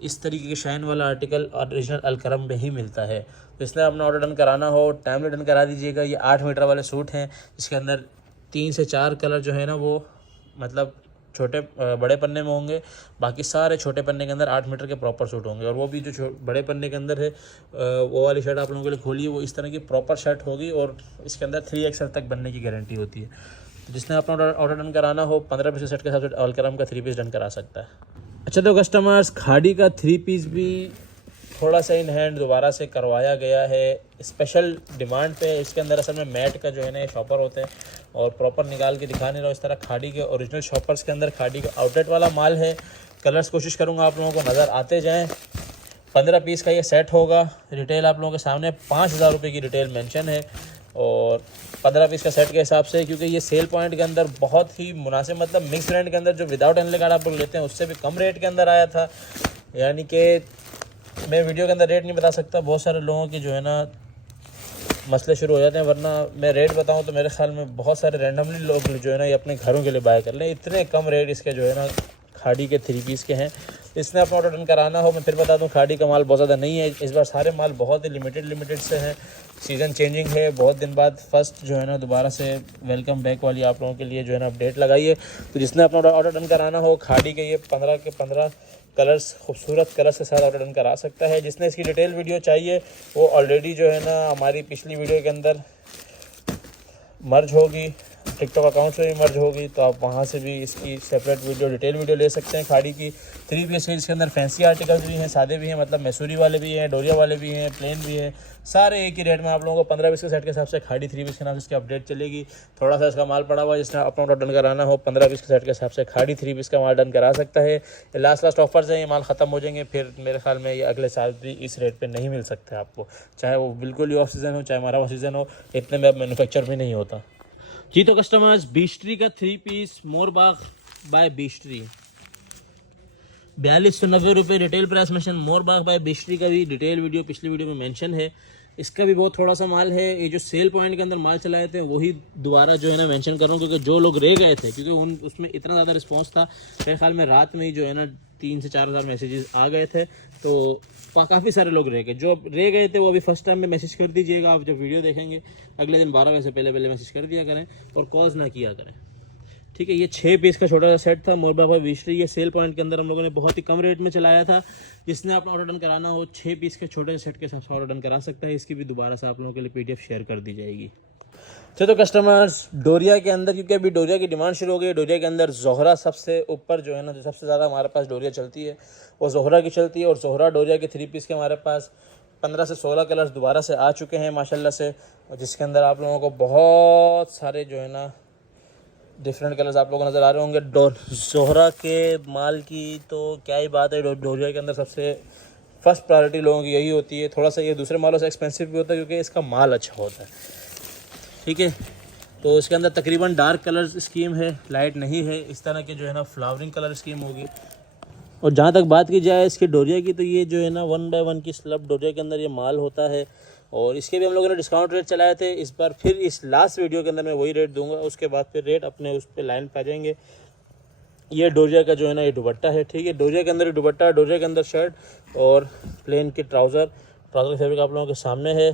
इस तरीके के शाइन वाला आर्टिकल ओरिजिनल अलकरम में ही मिलता है। तो इसलिए अपना ऑर्डर डन कराना हो टाइमली डन करा दीजिएगा। ये 8 मीटर वाले सूट हैं, जिसके अंदर 3 से 4 कलर जो है ना वो मतलब छोटे बड़े पन्ने में होंगे, बाकी सारे छोटे पन्ने के अंदर 8 मीटर के प्रॉपर सूट होंगे। और वो भी जो बड़े पन्ने के अंदर है वो वाली शर्ट आप लोगों के लिए खोली है, वो इस तरह की प्रॉपर शर्ट होगी और इसके अंदर 3XL तक बनने की गारंटी होती है। तो जिसने अपना ऑर्डर डन कराना हो 15 पीस सेट के हिसाब से अलकरम का 3 पीस डन करा सकता है। अच्छा, तो कस्टमर्स खाड़ी का 3 पीस भी थोड़ा सा इन हैंड दोबारा से करवाया गया है स्पेशल डिमांड पे। इसके अंदर असल में मैट का जो है ना शॉपर होते हैं और प्रॉपर निकाल के दिखा नहीं रहा हूँ। इस तरह खाड़ी के ओरिजिनल शॉपर्स के अंदर खाड़ी का आउटलेट वाला माल है। कलर्स कोशिश करूँगा आप लोगों को नज़र आते जाएँ। 15 पीस का ये सेट होगा। रिटेल आप लोगों के सामने 5000 रुपये की रिटेल मेंशन है और 15 पीस का सेट के हिसाब से, क्योंकि ये सेल पॉइंट के अंदर बहुत ही मुनासिब, मतलब मिक्स ब्रांड के अंदर जो विदाउट एनले कार्ड आप लोग लेते हैं उससे भी कम रेट के अंदर आया था। यानी कि मैं वीडियो के अंदर रेट नहीं बता सकता, बहुत सारे लोगों की जो है ना मसले शुरू हो जाते हैं, वरना मैं रेट बताऊं तो मेरे ख्याल में बहुत सारे रैंडमली लोग जो है ना ये अपने घरों के लिए बाय कर लें। इतने कम रेट इसके जो है ना खाड़ी के 3 पीस के हैं। इसने अपना ऑर्डर डन कराना हो, मैं फिर बता दूं खाड़ी का माल बहुत ज़्यादा नहीं है इस बार, सारे माल बहुत ही लिमिटेड से हैं। सीज़न चेंजिंग है, बहुत दिन बाद फर्स्ट जो है ना दोबारा से वेलकम बैक वाली आप लोगों के लिए जो है ना अपडेट लगाई है। तो जिसने अपना ऑर्डर डन कराना हो खाड़ी के ये 15 के 15 कलर्स, खूबसूरत कलर्स के साथ ऑर्डर डन करा सकता है। जिसने इसकी डिटेल वीडियो चाहिए वो ऑलरेडी जो है ना हमारी पिछली वीडियो के अंदर मर्ज होगी, टिकटॉक अकाउंट से भी मर्ज होगी, तो आप वहाँ से भी इसकी सेपरेट वीडियो डिटेल वीडियो ले सकते हैं। खाड़ी की 3 पीस के इसके अंदर फैंसी आर्टिकल्स भी हैं, सादे भी हैं, मतलब मैसूरी वाले भी हैं, डोरिया वाले भी हैं, प्लेन भी हैं, सारे एक ही रेट में आप लोगों को 15 पीस के सेट के हिसाब से खाड़ी 3 पीस के नाम से इसकी अपडेट चलेगी। थोड़ा सा इसका माल पड़ा हुआ है, जिसने अपना ऑर्डर डन कराना हो 15 पीस के सेट के हिसाब से खाड़ी 3 पीस का माल डन करा सकता है। ये लास्ट ऑफर्स हैं, ये माल ख़त्म हो जाएंगे, फिर मेरे ख्याल में ये अगले साल भी इस रेट पर नहीं मिल सकते आपको, चाहे वो बिल्कुल ही ऑफ सीज़न हो चाहे हमारा ऑफ सीज़न हो, इतने में अब मैनुफैक्चर भी नहीं होता जी। तो कस्टमर्स बीस्ट्री का 3 पीस मोरबाग बाय बीस्ट्री 4290 रुपये retail price mention. Morbag bye बीस्ट्री का भी डिटेल वीडियो पिछली वीडियो में मेंशन है। इसका भी बहुत थोड़ा सा माल है। ये जो सेल पॉइंट के अंदर माल चलाए थे वही दोबारा जो है ना मेंशन कर रहा हूँ, क्योंकि जो लोग रह गए थे, क्योंकि उसमें इतना ज़्यादा रिस्पॉन्स था, मेरे ख्याल में रात में ही जो है ना 3 से 4 हज़ार मैसेजेस आ गए थे, तो काफ़ी सारे लोग रह गए। जो रह गए थे वो अभी फर्स्ट टाइम में मैसेज कर दीजिएगा। आप जब वीडियो देखेंगे अगले दिन 12 बजे से पहले मैसेज कर दिया करें और कॉल्स ना किया करें, ठीक है। ये 6 पीस का छोटा सा सेट था मोरबाग बाय बीस्ट्री। ये सेल पॉइंट के अंदर हम लोगों ने बहुत ही कम रेट में चलाया था। जिसने अपना ऑर्डर डन कराना हो 6 पीस के छोटे से सेट के साथ ऑर्डर डन करा सकता है। इसकी भी दोबारा से आप लोगों के लिए PDF शेयर कर दी जाएगी। तो कस्टमर्स डोरिया के अंदर, क्योंकि अभी डोरिया की डिमांड शुरू हो गई है, डोरिया के अंदर जोहरा सबसे ऊपर जो है ना, जो सबसे ज़्यादा हमारे पास डोरिया चलती है वो जोहरा की चलती है। और जोहरा डोरिया के 3 पीस के हमारे पास 15 से 16 कलर्स दोबारा से आ चुके हैं माशाल्लाह से, जिसके अंदर आप लोगों को बहुत सारे जो है ना डिफरेंट कलर्स आप लोगों को नज़र आ रहे होंगे। जोहरा के माल की तो क्या ही बात है, डोरिया के अंदर सबसे फर्स्ट प्रायोरिटी लोगों की यही होती है। थोड़ा सा ये दूसरे मालों से एक्सपेंसिव भी होता है क्योंकि इसका माल अच्छा होता है, ठीक है। तो इसके अंदर तकरीबन डार्क कलर स्कीम है, लाइट नहीं है। इस तरह के जो है ना फ्लावरिंग कलर स्कीम होगी। और जहाँ तक बात की जाए इसके डोरिया की, तो ये जो है ना 1 बाय 1 की स्लब डोरिया के अंदर ये माल होता है। और इसके भी हम लोगों ने डिस्काउंट रेट चलाए थे। इस बार फिर इस लास्ट वीडियो के अंदर मैं वही रेट दूंगा, उसके बाद फिर रेट अपने उस पर लाइन पे आ जाएंगे। ये डोरिया का जो है ना ये दुपट्टा है, ठीक है। डोरिया के अंदर दुपट्टा, डोरिया के अंदर शर्ट और प्लेन की ट्राउज़र फैब्रिक आप लोगों के सामने है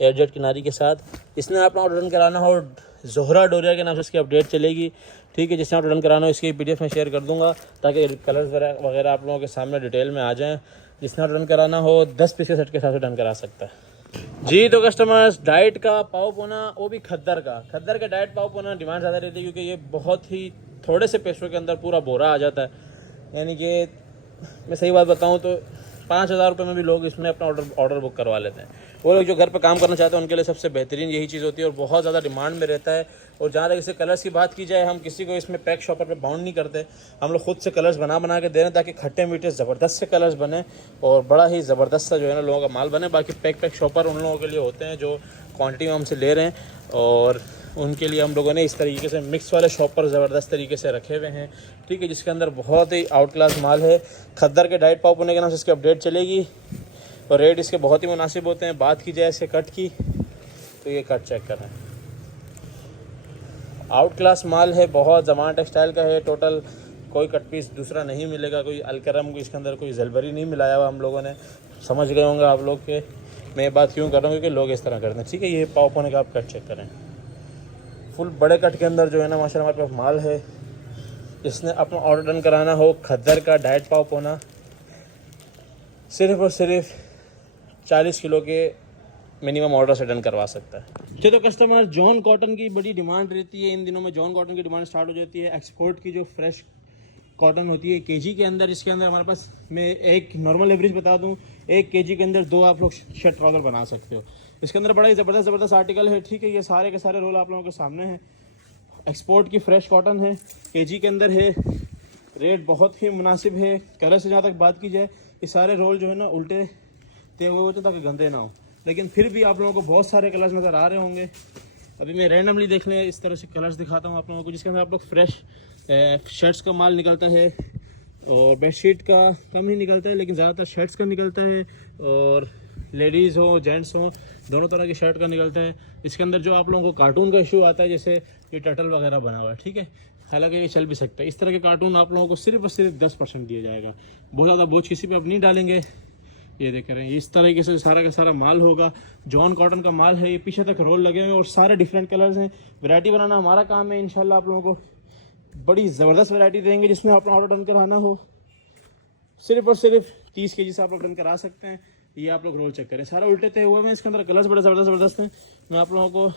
एयरजेट किनारी के साथ। इसने अपना ऑर्डर डन कराना हो जोहरा डोरिया के नाम से इसकी अपडेट चलेगी, ठीक है। जिसने ऑर्डर डन कराना हो इसकी PDF में शेयर कर दूंगा ताकि कलर्स वगैरह आप लोगों के सामने डिटेल में आ जाएँ। जिसने ऑर्डर डन कराना हो 10 पीस के सेट के साथ डन करा सकता है जी। तो कस्टमर्स डाइट का पाव पोना, वो भी खद्दर का डाइट पाव पोना डिमांड ज़्यादा रहती है क्योंकि ये बहुत ही थोड़े से पैसों के अंदर पूरा बोरा आ जाता है। यानी कि मैं सही बात बताऊं तो 5000 रुपये में भी लोग इसमें अपना ऑर्डर बुक करवा लेते हैं। वो लोग जो घर पे काम करना चाहते हैं उनके लिए सबसे बेहतरीन यही चीज़ होती है और बहुत ज़्यादा डिमांड में रहता है। और जहाँ तक इससे कलर्स की बात की जाए, हम किसी को इसमें पैक शॉपर पे बाउंड नहीं करते, हम लोग खुद से कलर्स बना के दे रहे हैं ताकि खट्टे मीठे ज़बरदस्त से कलर्स बने और बड़ा ही ज़बरदस्त सा जो है ना लोगों का माल बने। बाकी पैक शॉपर उन लोगों के लिए होते हैं जो क्वान्टिटी में हमसे ले रहे हैं और उनके लिए हम लोगों ने इस तरीके से मिक्स वाले शॉपर ज़बरदस्त तरीके से रखे हुए हैं, ठीक है। जिसके अंदर बहुत ही आउट क्लास माल है। खद्दर के डाइट पाव पुणे के नाम से इसकी अपडेट चलेगी और रेट इसके बहुत ही मुनासिब होते हैं। बात की जाए इसके कट की तो ये कट चेक करें, आउट क्लास माल है, बहुत ज़मान टेक्सटाइल का है। टोटल कोई कट पीस दूसरा नहीं मिलेगा, कोई अलकरम इसके अंदर कोई जलबरी नहीं मिलाया हुआ। हम लोगों ने समझ गए होंगे आप लोग के मैं ये बात क्यों कर रहा हूँ, क्योंकि लोग इस तरह करते हैं, ठीक है। ये पाव पुणे का आप कट चेक करें, फुल बड़े कट के अंदर जो है ना माशाल्लाह हमारे पास माल है। जिसने अपना ऑर्डर डन कराना हो खद्दर का डाइट पाव पोना, सिर्फ और सिर्फ 40 किलो के मिनिमम ऑर्डर से डन करवा सकता है। चलो कस्टमर, जॉन कॉटन की बड़ी डिमांड रहती है इन दिनों में। जॉन कॉटन की डिमांड स्टार्ट हो जाती है। एक्सपोर्ट की जो फ्रेश कॉटन होती है केजी के अंदर, इसके अंदर हमारे पास, मैं एक नॉर्मल एवरेज बता दूं, 1 केजी के अंदर 2 आप लोग शर्ट ट्राउज़र बना सकते हो। इसके अंदर बड़ा ही ज़बरदस्त आर्टिकल है, ठीक है। ये सारे के सारे रोल आप लोगों के सामने हैं। एक्सपोर्ट की फ्रेश कॉटन है, केजी के अंदर है, रेट बहुत ही मुनासिब है। कलर से जहाँ तक बात की जाए, ये सारे रोल जो है ना उल्टे ते हुए होते ताकि गंदे ना हो, लेकिन फिर भी आप लोगों को बहुत सारे कलर्स नज़र आ रहे होंगे। अभी मैं रैंडमली देख लें इस तरह से कलर्स दिखाता हूँ आप लोगों को, जिसके अंदर आप लोग फ्रेश शर्ट्स का माल निकलता है और बेडशीट का कम ही निकलता है, लेकिन ज़्यादातर शर्ट्स का निकलता है और लेडीज़ हो जेंट्स हो दोनों तरह की शर्ट का निकलता है। इसके अंदर जो आप लोगों को कार्टून का इशू आता है, जैसे ये टर्टल वगैरह बना हुआ है, ठीक है, हालांकि ये चल भी सकता है, इस तरह के कार्टून आप लोगों को सिर्फ और सिर्फ 10% दिया जाएगा। बहुत ज़्यादा बोझ किसी पे आप नहीं डालेंगे। ये देख रहे हैं, इस तरीके से सारा का सारा माल होगा। जॉन कॉटन का माल है, ये पीछे तक रोल लगे हुए हैं और सारे डिफरेंट कलर्स हैं। वैरायटी बनाना हमारा काम है। इंशाल्लाह आप लोगों को बड़ी ज़बरदस्त वैरायटी देंगे, जिसमें आप ऑर्डर डन कराना हो सिर्फ और सिर्फ 30 केजी से आप लोग डन करा सकते हैं। ये आप लोग रोल चेक करें, सारा उल्टे थे हुए हैं। इसके अंदर कलर्स बड़े ज़बरदस्त हैं। मैं आप लोगों को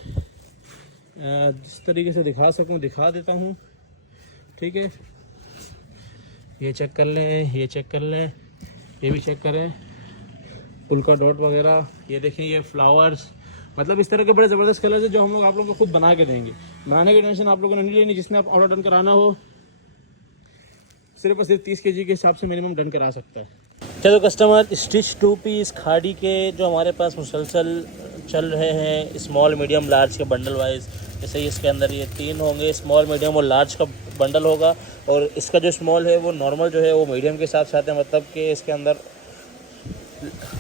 जिस तरीके से दिखा सकूँ दिखा देता हूँ, ठीक है। ये चेक कर लें, ये चेक कर लें, ये भी चेक करें, पुल्का डॉट वगैरह, ये देखें, ये फ्लावर्स, मतलब इस तरह के बड़े ज़बरदस्त कलर्स हैं जो हम लोग आप लोगों को खुद बना के देंगे। बनाने की टेंशन आप लोगों ने नहीं लेनी। जिसने आप ऑर्डर डन कराना हो सिर्फ और सिर्फ 30 केजी के हिसाब से मिनिमम डन करा सकता है। चलो कस्टमर, स्टिच 2 पीस खाड़ी के जो हमारे पास मुसलसल चल रहे हैं, स्मॉल मीडियम लार्ज के बंडल वाइज, जैसे इसके अंदर ये 3 होंगे, स्मॉल मीडियम और लार्ज का बंडल होगा। और इसका जो स्मॉल है वो नॉर्मल जो है वो मीडियम के साथ साथ है, मतलब कि इसके अंदर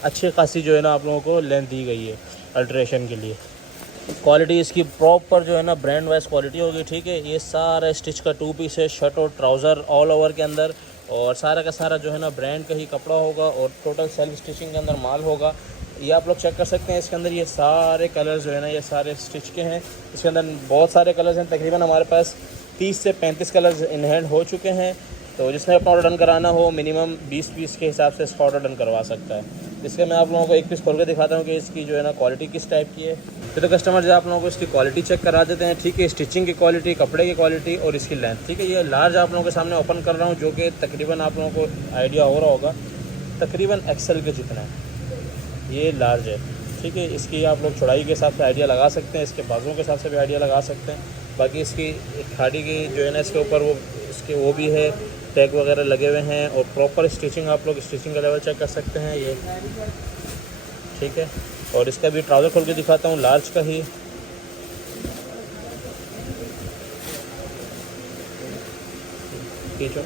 अच्छी खासी जो है ना आप लोगों को लेंथ दी गई है अल्ट्रेशन के लिए। क्वालिटी इसकी प्रॉपर जो है ना ब्रांड वाइज क्वालिटी होगी, ठीक है। ये सारा स्टिच का 2 पीस है, शर्ट और ट्राउज़र ऑल ओवर के अंदर, और सारा का सारा जो है ना ब्रांड का ही कपड़ा होगा और टोटल सेल्फ स्टिचिंग के अंदर माल होगा। ये आप लोग चेक कर सकते हैं। इसके अंदर ये सारे कलर्स जो है ना ये सारे स्टिच के हैं। इसके अंदर बहुत सारे कलर्स हैं, तकरीबन हमारे पास 30 से 35 कलर्स इन हैंड हो चुके हैं। तो जिसने अपना ऑर्डर डन कराना हो मिनिमम 20 पीस के हिसाब से इसका ऑर्डर डन करवा सकता है। इसके मैं आप लोगों को एक पीस खोल के दिखाता हूँ कि इसकी जो है ना क्वालिटी किस टाइप की है। तो कस्टमर जो आप लोगों को इसकी क्वालिटी चेक करा देते हैं, ठीक है। स्टिचिंग की क्वालिटी, कपड़े की क्वालिटी और इसकी लेंथ, ठीक है। ये लार्ज आप लोगों के सामने ओपन कर रहा हूँ, जो कि तकरीबन आप लोगों को आइडिया हो रहा होगा तकरीबन एक्सेल के जितना है। ये लार्ज है, ठीक है। इसकी आप लोग चौड़ाई के हिसाब से आइडिया लगा सकते हैं, इसके बाजुओं के हिसाब से भी आइडिया लगा सकते हैं। बाकी इसकी खाड़ी की जो है ना इसके ऊपर वो इसके वो भी है, टैग वगैरह लगे हुए हैं और प्रॉपर स्टिचिंग, आप लोग स्टिचिंग का लेवल चेक कर सकते हैं ये, ठीक है। और इसका भी ट्राउज़र खोल के दिखाता हूँ, लार्ज का ही। खींचो,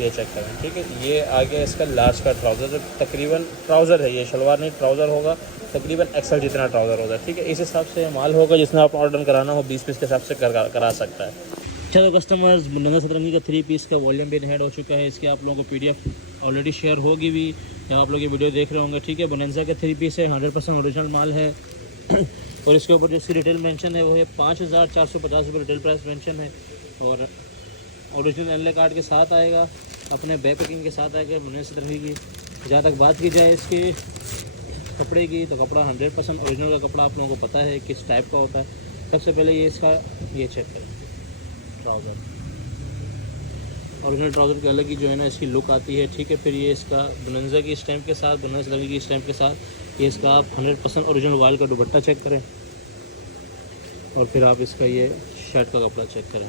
ये चेक करें, ठीक है। ये आ गया इसका लार्ज का ट्राउज़र, जो तकरीबन ट्राउज़र है, ये शलवार नहीं ट्राउज़र होगा, तकरीबन एक्सल जितना ट्राउज़र होगा, ठीक है। इस हिसाब से माल होगा। जिसने आप ऑर्डर कराना हो 20 पीस के हिसाब से करा सकता है। चलो कस्टमर्स, बुनंदा सतरंगी का 3 पीस का वॉल्यूम भी ऐड हो चुका है। इसके आप लोगों को PDF ऑलरेडी शेयर होगी भी, या आप लोग ये वीडियो देख रहे होंगे, ठीक है। बुनंदा का 3 पीस है, 100% ओरिजिनल माल है। और इसके ऊपर जो इसकी रिटेल मेंशन है वो है 5450 रुपये रिटेल प्राइस मेंशन है। और ओरिजिनल एनले कार्ड के साथ आएगा, अपने बैक पैकिंग के साथ आएगा बुनंदा सतरंगी की। जहाँ तक बात की जाए इसके कपड़े की, तो कपड़ा 100% ओरिजिनल का कपड़ा आप लोगों को पता है किस टाइप का होता है। सबसे पहले ये इसका ये चेक करें, ट्राउज़र, ओरिजिनल ट्राउज़र की अलग ही जो है ना इसकी लुक आती है, ठीक है। फिर ये इसका बुनंजा की स्टैम्प के साथ, बुनंदा सतरंगी की स्टैम्प के साथ, ये इसका आप 100% ओरिजिनल वाल का दुपट्टा चेक करें। और फिर आप इसका ये शर्ट का कपड़ा चेक करें,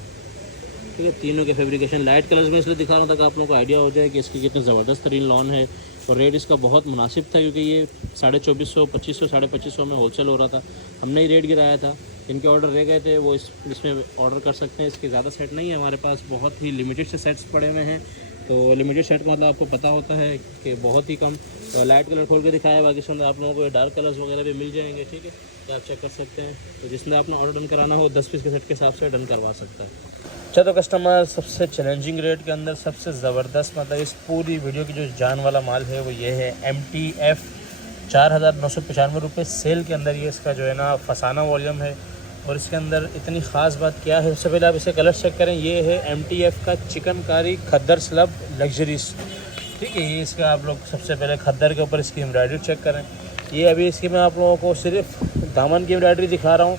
ठीक है। तीनों के फैब्रिकेशन लाइट कलर्स में इसलिए दिखा रहा हूँ ताकि आप लोगों को आइडिया हो जाए कि इसकी कितनी ज़बरदस्त तरीन लॉन है। और रेट इसका बहुत मुनासिब था, क्योंकि ये 2450, 2500, 2550 में होलसेल हो रहा था। हमने ही रेट गिराया था। इनके ऑर्डर रह गए थे, वो इसमें ऑर्डर कर सकते हैं। इसके ज़्यादा सेट नहीं है हमारे पास, बहुत ही लिमिटेड से सेट्स पड़े हुए हैं। तो लिमिटेड सेट का मतलब आपको पता होता है कि बहुत ही कम। लाइट कलर खोल के दिखाया, बाकी इसमें आप लोगों को डार्क कलर्स वगैरह भी मिल जाएंगे, ठीक है। तो आप चेक कर सकते हैं। तो जिसने आपने ऑर्डर डन कराना हो 10 पीस के सेट के हिसाब से डन करवा सकता है। चलो कस्टमर, सबसे चैलेंजिंग रेट के अंदर सबसे ज़बरदस्त, मतलब इस पूरी वीडियो की जो जान वाला माल है वो ये है MTF 4995 रुपये सेल के अंदर। ये इसका जो है ना फसाना वॉल्यूम है, और इसके अंदर इतनी ख़ास बात क्या है, सबसे पहले आप इसे कलर चेक करें। ये है MTF का चिकनकारी खद्दर स्लब लग्जरीज, ठीक है। ये इसका आप लोग सबसे पहले खद्दर के ऊपर इसकी एम्ब्रॉयडरी चेक करें। ये अभी इसकी मैं आप लोगों को सिर्फ दामन की एम्ब्रॉयडरी दिखा रहा हूँ,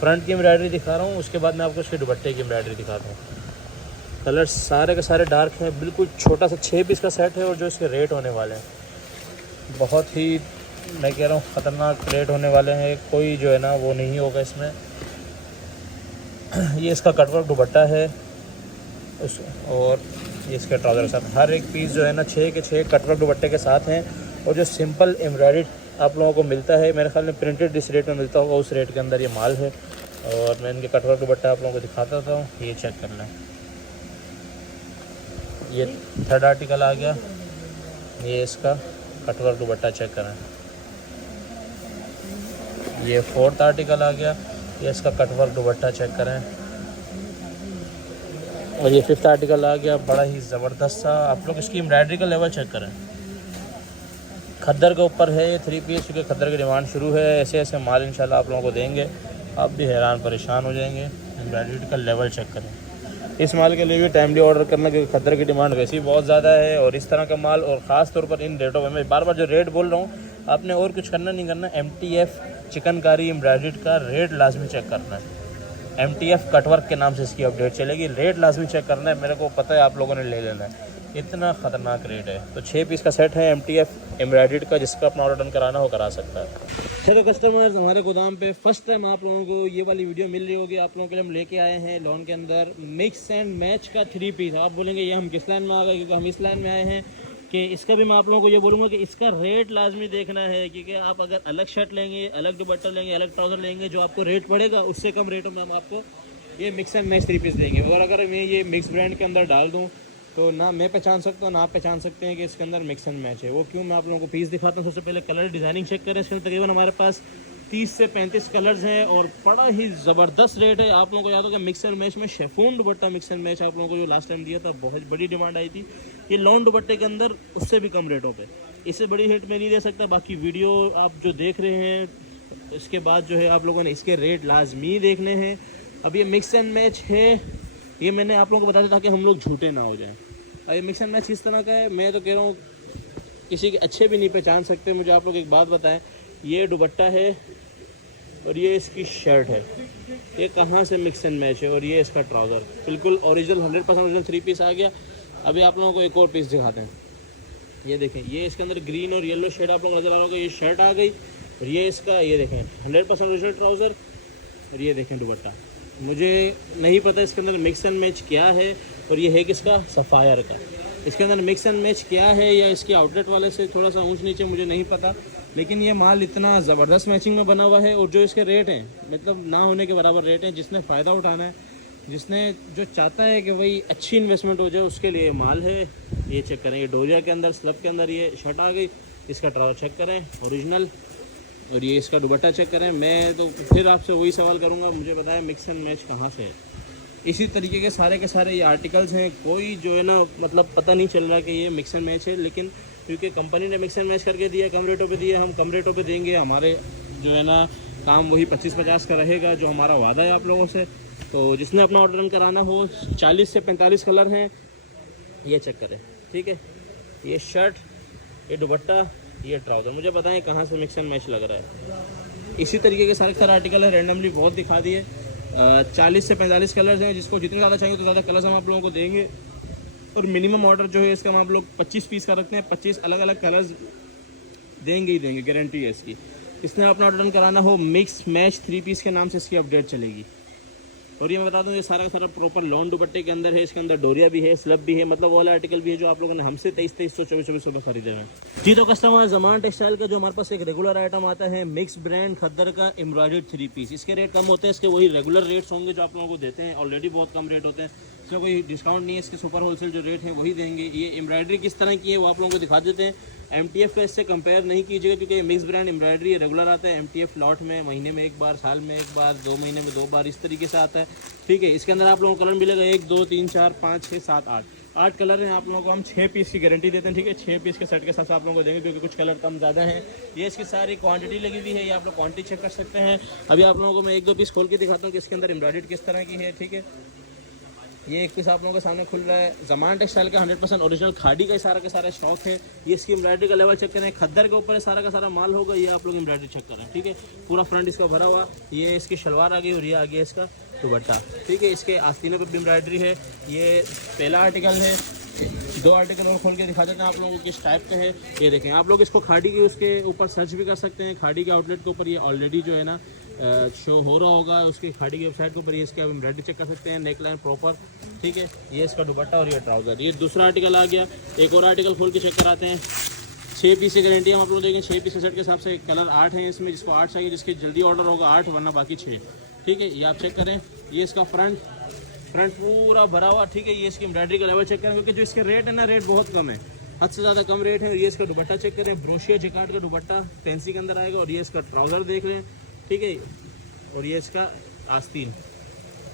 फ्रंट की एम्ब्रॉयडरी दिखा रहा हूँ, उसके बाद मैं आपको इसके दुपट्टे की एम्ब्रॉयडरी दिखाता हूँ। कलर सारे के सारे डार्क हैं, बिल्कुल छोटा सा 6 पीस का सेट है। और जो इसके रेट होने वाले हैं बहुत ही, मैं कह रहा हूँ ख़तरनाक रेट होने वाले हैं, कोई जो है ना वो नहीं होगा इसमें। ये इसका कटवर्क दुपट्टा है और ये इसके ट्राउज़र के साथ, हर एक पीस जो है ना 6 के 6 कटवर्क दुपट्टे के साथ हैं। और जो सिंपल एम्ब्रॉयडरी आप लोगों को मिलता है, मेरे ख्याल में प्रिंटेड जिस रेट में मिलता होगा उस रेट के अंदर ये माल है। और मैं इनके कटवर्क दुपट्टा आप लोगों को दिखाता हूँ, ये चेक करना है। ये 3rd आर्टिकल आ गया, ये इसका कटवर्क दुपट्टा चेक करें। ये 4th आर्टिकल आ गया, ये इसका कटवर्क दुपट्टा चेक करें। और ये 5th आर्टिकल आ गया, बड़ा ही ज़बरदस्त सा। आप लोग इसकी एम्ब्रॉयडरी का लेवल चेक करें, खद्दर के ऊपर है ये 3 पीस, क्योंकि खद्दर की डिमांड शुरू है। ऐसे ऐसे माल इंशाल्लाह आप लोगों को देंगे, आप भी हैरान परेशान हो जाएंगे। एम्ब्रॉयडरी का लेवल चेक करें। इस माल के लिए भी टाइमली ऑर्डर करना, क्योंकि खद्दर की डिमांड वैसे ही बहुत ज़्यादा है। और इस तरह का माल, और ख़ास तौर पर इन रेटों में, मैं बार बार जो रेट बोल रहा हूँ, आपने और कुछ करना नहीं करना, MTF चिकनकारी एम्ब्रॉयडरी का रेट लाजमी चेक करना है। MTF कटवर्क के नाम से इसकी अपडेट चलेगी, रेट लाजमी चेक करना है। मेरे को पता है आप लोगों ने ले लेना है, इतना ख़तरनाक रेट है। तो 6 पीस का सेट है MTF एम्ब्रॉयडरी का, जिसका अपना ऑर्डर कराना हो करा सकता है। चलो कस्टमर्स, हमारे गोदाम पे फर्स्ट टाइम आप लोगों को ये वाली वीडियो मिल रही होगी। आप लोगों के लिए हम लेके आए हैं लॉन के अंदर मिक्स एंड मैच का 3 पीस। आप बोलेंगे ये हम किस लाइन में आ गए, क्योंकि हम इस लाइन में आए हैं कि इसका भी मैं आप लोगों को ये बोलूँगा कि इसका रेट लाजमी देखना है। क्योंकि आप अगर अलग शर्ट लेंगे, अलग दुपट्टा लेंगे, अलग ट्राउज़र लेंगे, जो आपको रेट पड़ेगा उससे कम रेटों में हम आपको ये मिक्स एंड मैच 3 पीस देंगे। और अगर मैं ये मिक्स ब्रांड के अंदर डाल दूँ तो ना मैं पहचान सकता हूँ, ना आप पहचान सकते हैं कि इसके अंदर मिक्स एंड मैच है। वो क्यों, मैं आप लोगों को पीस दिखाता हूँ। सबसे पहले कलर डिज़ाइनिंग चेक करें। इसके अंदर तकरीबन हमारे पास 30 से 35 कलर्स हैं और बड़ा ही ज़बरदस्त रेट है। आप लोगों को याद होगा मिक्स एंड मैच में chiffon dupatta mix and match आप लोगों को जो लास्ट टाइम दिया था, बहुत बड़ी डिमांड आई थी। ये लॉन दुपट्टे के अंदर उससे भी कम रेटों पे, इससे बड़ी रेट में नहीं दे सकता। बाकी वीडियो आप जो देख रहे हैं, इसके बाद जो है आप लोगों ने इसके रेट लाजमी देखने हैं। अब ये मिक्स एंड मैच है, ये मैंने आप लोगों को बताया था कि हम लोग झूठे ना हो जाएं। अब ये मिक्स एंड मैच इस तरह का है, मैं तो कह रहा हूँ किसी के अच्छे भी नहीं पहचान सकते। मुझे आप लोग एक बात बताएं, ये दुपट्टा है और ये इसकी शर्ट है, ये कहाँ से मिक्स एंड मैच है। और ये इसका ट्राउज़र बिल्कुल ओरिजिनल 100% ओरिजिनल 3 पीस आ गया। अभी आप लोगों को एक और पीस दिखाते हैं। ये देखें, ये इसके अंदर ग्रीन और येलो शेड आप लोग नज़र आ रहा होगा, ये शर्ट आ गई। और ये इसका, ये देखें 100% ओरिजिनल ट्राउज़र, और ये देखें दुपट्टा। मुझे नहीं पता इसके अंदर मिक्स एंड मैच क्या है। और ये है किसका, सफ़ायर का। इसके अंदर मिक्स एंड मैच क्या है, या इसके आउटलेट वाले से थोड़ा सा ऊंच नीचे, मुझे नहीं पता। लेकिन ये माल इतना ज़बरदस्त मैचिंग में बना हुआ है। और जो इसके रेट हैं, मतलब ना होने के बराबर रेट हैं। जिसने फ़ायदा उठाना है, जिसने जो चाहता है कि भाई अच्छी इन्वेस्टमेंट हो जाए, उसके लिए माल है। ये चेक करें, ये डोरिया के अंदर स्लब के अंदर ये शर्ट आ गई, इसका ट्राउज़र चेक करें ओरिजिनल। और ये इसका दुपट्टा चेक करें। मैं तो फिर आपसे वही सवाल करूंगा, मुझे बताएं मिक्स एंड मैच कहाँ से है। इसी तरीके के सारे ये आर्टिकल्स हैं, कोई जो है ना मतलब पता नहीं चल रहा कि ये मिक्स एंड मैच है। लेकिन क्योंकि कंपनी ने मिक्स एंड मैच करके दिया, कम रेटों पे दिया, हम कम रेटों पे देंगे। हमारे जो है ना काम वही 25-50 का रहेगा, जो हमारा वादा है आप लोगों से। तो जिसने अपना ऑर्डर कराना हो, 40 से 45 कलर हैं, ये चेक करें, ठीक है। ये शर्ट, ये दुपट्टा, ये ट्राउज़र, मुझे बताएं कहाँ से मिक्स एंड मैच लग रहा है। इसी तरीके के सारे आर्टिकल है, रैंडमली बहुत दिखा दिए। 40 से 45 कलर्स हैं, जिसको जितने ज़्यादा चाहिए तो ज़्यादा कलर्स हम आप लोगों को देंगे। और मिनिमम ऑर्डर जो है इसका हम आप लोग 25 पीस का रखते हैं, 25 अलग अलग कलर्स देंगे ही देंगे, गारंटी है इसकी। इसने अपना ऑर्डर कराना हो, मिक्स मैच 3 पीस के नाम से इसकी अपडेट चलेगी। और ये मैं बता दूं, ये सारा प्रॉपर लॉन दुपट्टे के अंदर है। इसके अंदर डोरिया भी है, स्लब भी है, मतलब वो वाला आर्टिकल भी है जो आप लोगों ने हमसे 2300, 2400 में खरीदे हैं। जी तो कस्टमर, ज़मान टेक्सटाइल का जो हमारे पास एक रेगुलर आइटम आता है, मिक्स ब्रांड खद्दर का एम्ब्रॉयडर्ड 3 पीस, इसके रेट कम होते हैं। इसके वही रेगुलर रेट्स होंगे जो आप लोगों को देते हैं, ऑलरेडी बहुत कम रेट होते हैं। इसमें कोई डिस्काउंट नहीं है, इसके सुपर होलसेल जो रेट हैं वही देंगे। ये एम्ब्रॉयडरी किस तरह की है वो आप लोगों को दिखा देते हैं। MTF का इससे कंपेयर नहीं कीजिएगा, क्योंकि ये मिक्स ब्रांड एम्ब्रॉयडरी रेगुलर आता है। MTF लॉट में महीने में एक बार, साल में एक बार, 2 महीने में 2 बार, इस तरीके से आता है, ठीक है। इसके अंदर आप लोगों को कलर मिलेगा 1, 2, 3, 4, 5, 6, 7, 8। 8 कलर हैं। आप लोगों को हम 6 पीस की गारंटी देते हैं, ठीक है। 6 पीस के सेट के साथ आप लोगों को देंगे, क्योंकि कुछ कलर कम ज़्यादा हैं। ये इसकी सारी क्वांटिटी लगी हुई है, ये आप लोग क्वांटिटी चेक कर सकते हैं। अभी आप लोगों को मैं 1-2 पीस खोल के दिखाता हूँ कि इसके अंदर एम्ब्रॉयडरी किस तरह की है, ठीक है। ये एक पीस आप लोगों के सामने खुल रहा है, ज़मान टेक्सटाइल का 100% ओरिजिनल खाड़ी का सारा स्टॉक है। ये इसकी एम्ब्रॉयडरी का लेवल चेक करें, खद्दर के ऊपर सारा का सारा माल होगा। ये आप लोग एम्ब्रॉयडरी चेक करें, ठीक है। पूरा फ्रंट इसका भरा हुआ, ये इसकी शलवार आ गई और ये आ गया इसका दुपट्टा, ठीक है। इसके आस्तीनों पर भी एम्ब्रॉयडरी है। ये पहला आर्टिकल है। 2 आर्टिकल और खोल के दिखा देते हैं आप लोगों को किस टाइप का है। ये देखें, आप लोग इसको खाड़ी के उसके ऊपर सर्च भी कर सकते हैं। खाड़ी के आउटलेट के ऊपर ये ऑलरेडी जो है ना शो हो रहा होगा उसकी खाड़ी की वेबसाइट के ऊपर। ये इसके आप एम्ब्रॉयडरी चेक कर सकते हैं, नेक लाइन प्रॉपर, ठीक है। ये इसका दुपट्टा और ये ट्राउज़र। ये दूसरा आर्टिकल आ गया। एक और आर्टिकल खोल के चेक कराते हैं। 6 पीस की गारंटी हम आप लोग देंगे। 6 पीस के सेट के हिसाब से कलर 8 हैं इसमें, जिसको 8 चाहिए, जिसके जल्दी ऑर्डर होगा 8, वरना बाकी 6, ठीक है। ये आप चेक करें। ये इसका फ्रंट पूरा भरा हुआ, ठीक है। ये इसकी एम्ब्रॉयडरी का लेवल चेक करें, क्योंकि जो इसके रेट है ना, रेट बहुत कम है, हद से ज़्यादा कम रेट है। ये इसका दुपट्टा चेक करें, ब्रोशिया जिकार्ड का दुपट्टा फैंसी के अंदर आएगा। और ये इसका ट्राउज़र देख लें, ठीक है। और ये इसका आस्तीन,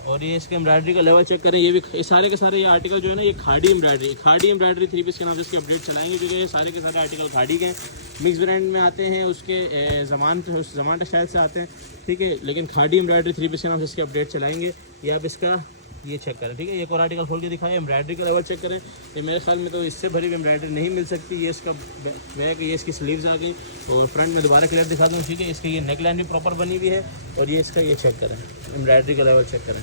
और ये इसके एम्ब्रॉयडरी का लेवल चेक करें। ये भी ये सारे के सारे ये आर्टिकल जो है ना, ये खाड़ी एम्ब्रॉयडरी 3 पीस के नाम से इसकी अपडेट चलाएंगे, क्योंकि ये सारे के सारे आर्टिकल खाड़ी के हैं। मिक्स ब्रांड में आते हैं, उसके ज़मान टेक्सटाइल से आते हैं, ठीक है। लेकिन खाड़ी एम्ब्रॉयडरी 3 पीस के नाम से इसकी अपडेट चलाएंगे। ये आप इसका ये चेक करें, ठीक है। एक और आर्टिकल खोल के दिखाएं, एम्ब्रॉयडरी का लेवल चेक करें। ये मेरे ख्याल में तो इससे भरी हुई एम्ब्रॉयडरी नहीं मिल सकती। ये इसका बैक, ये इसकी स्लीव्स आ गई, और फ्रंट में दोबारा क्लियर दिखा दूँ, ठीक है। इसकी ये नेक लाइन भी प्रॉपर बनी हुई है। और ये इसका ये चेक करें, एम्ब्रॉयडरी का लेवल चेक करें,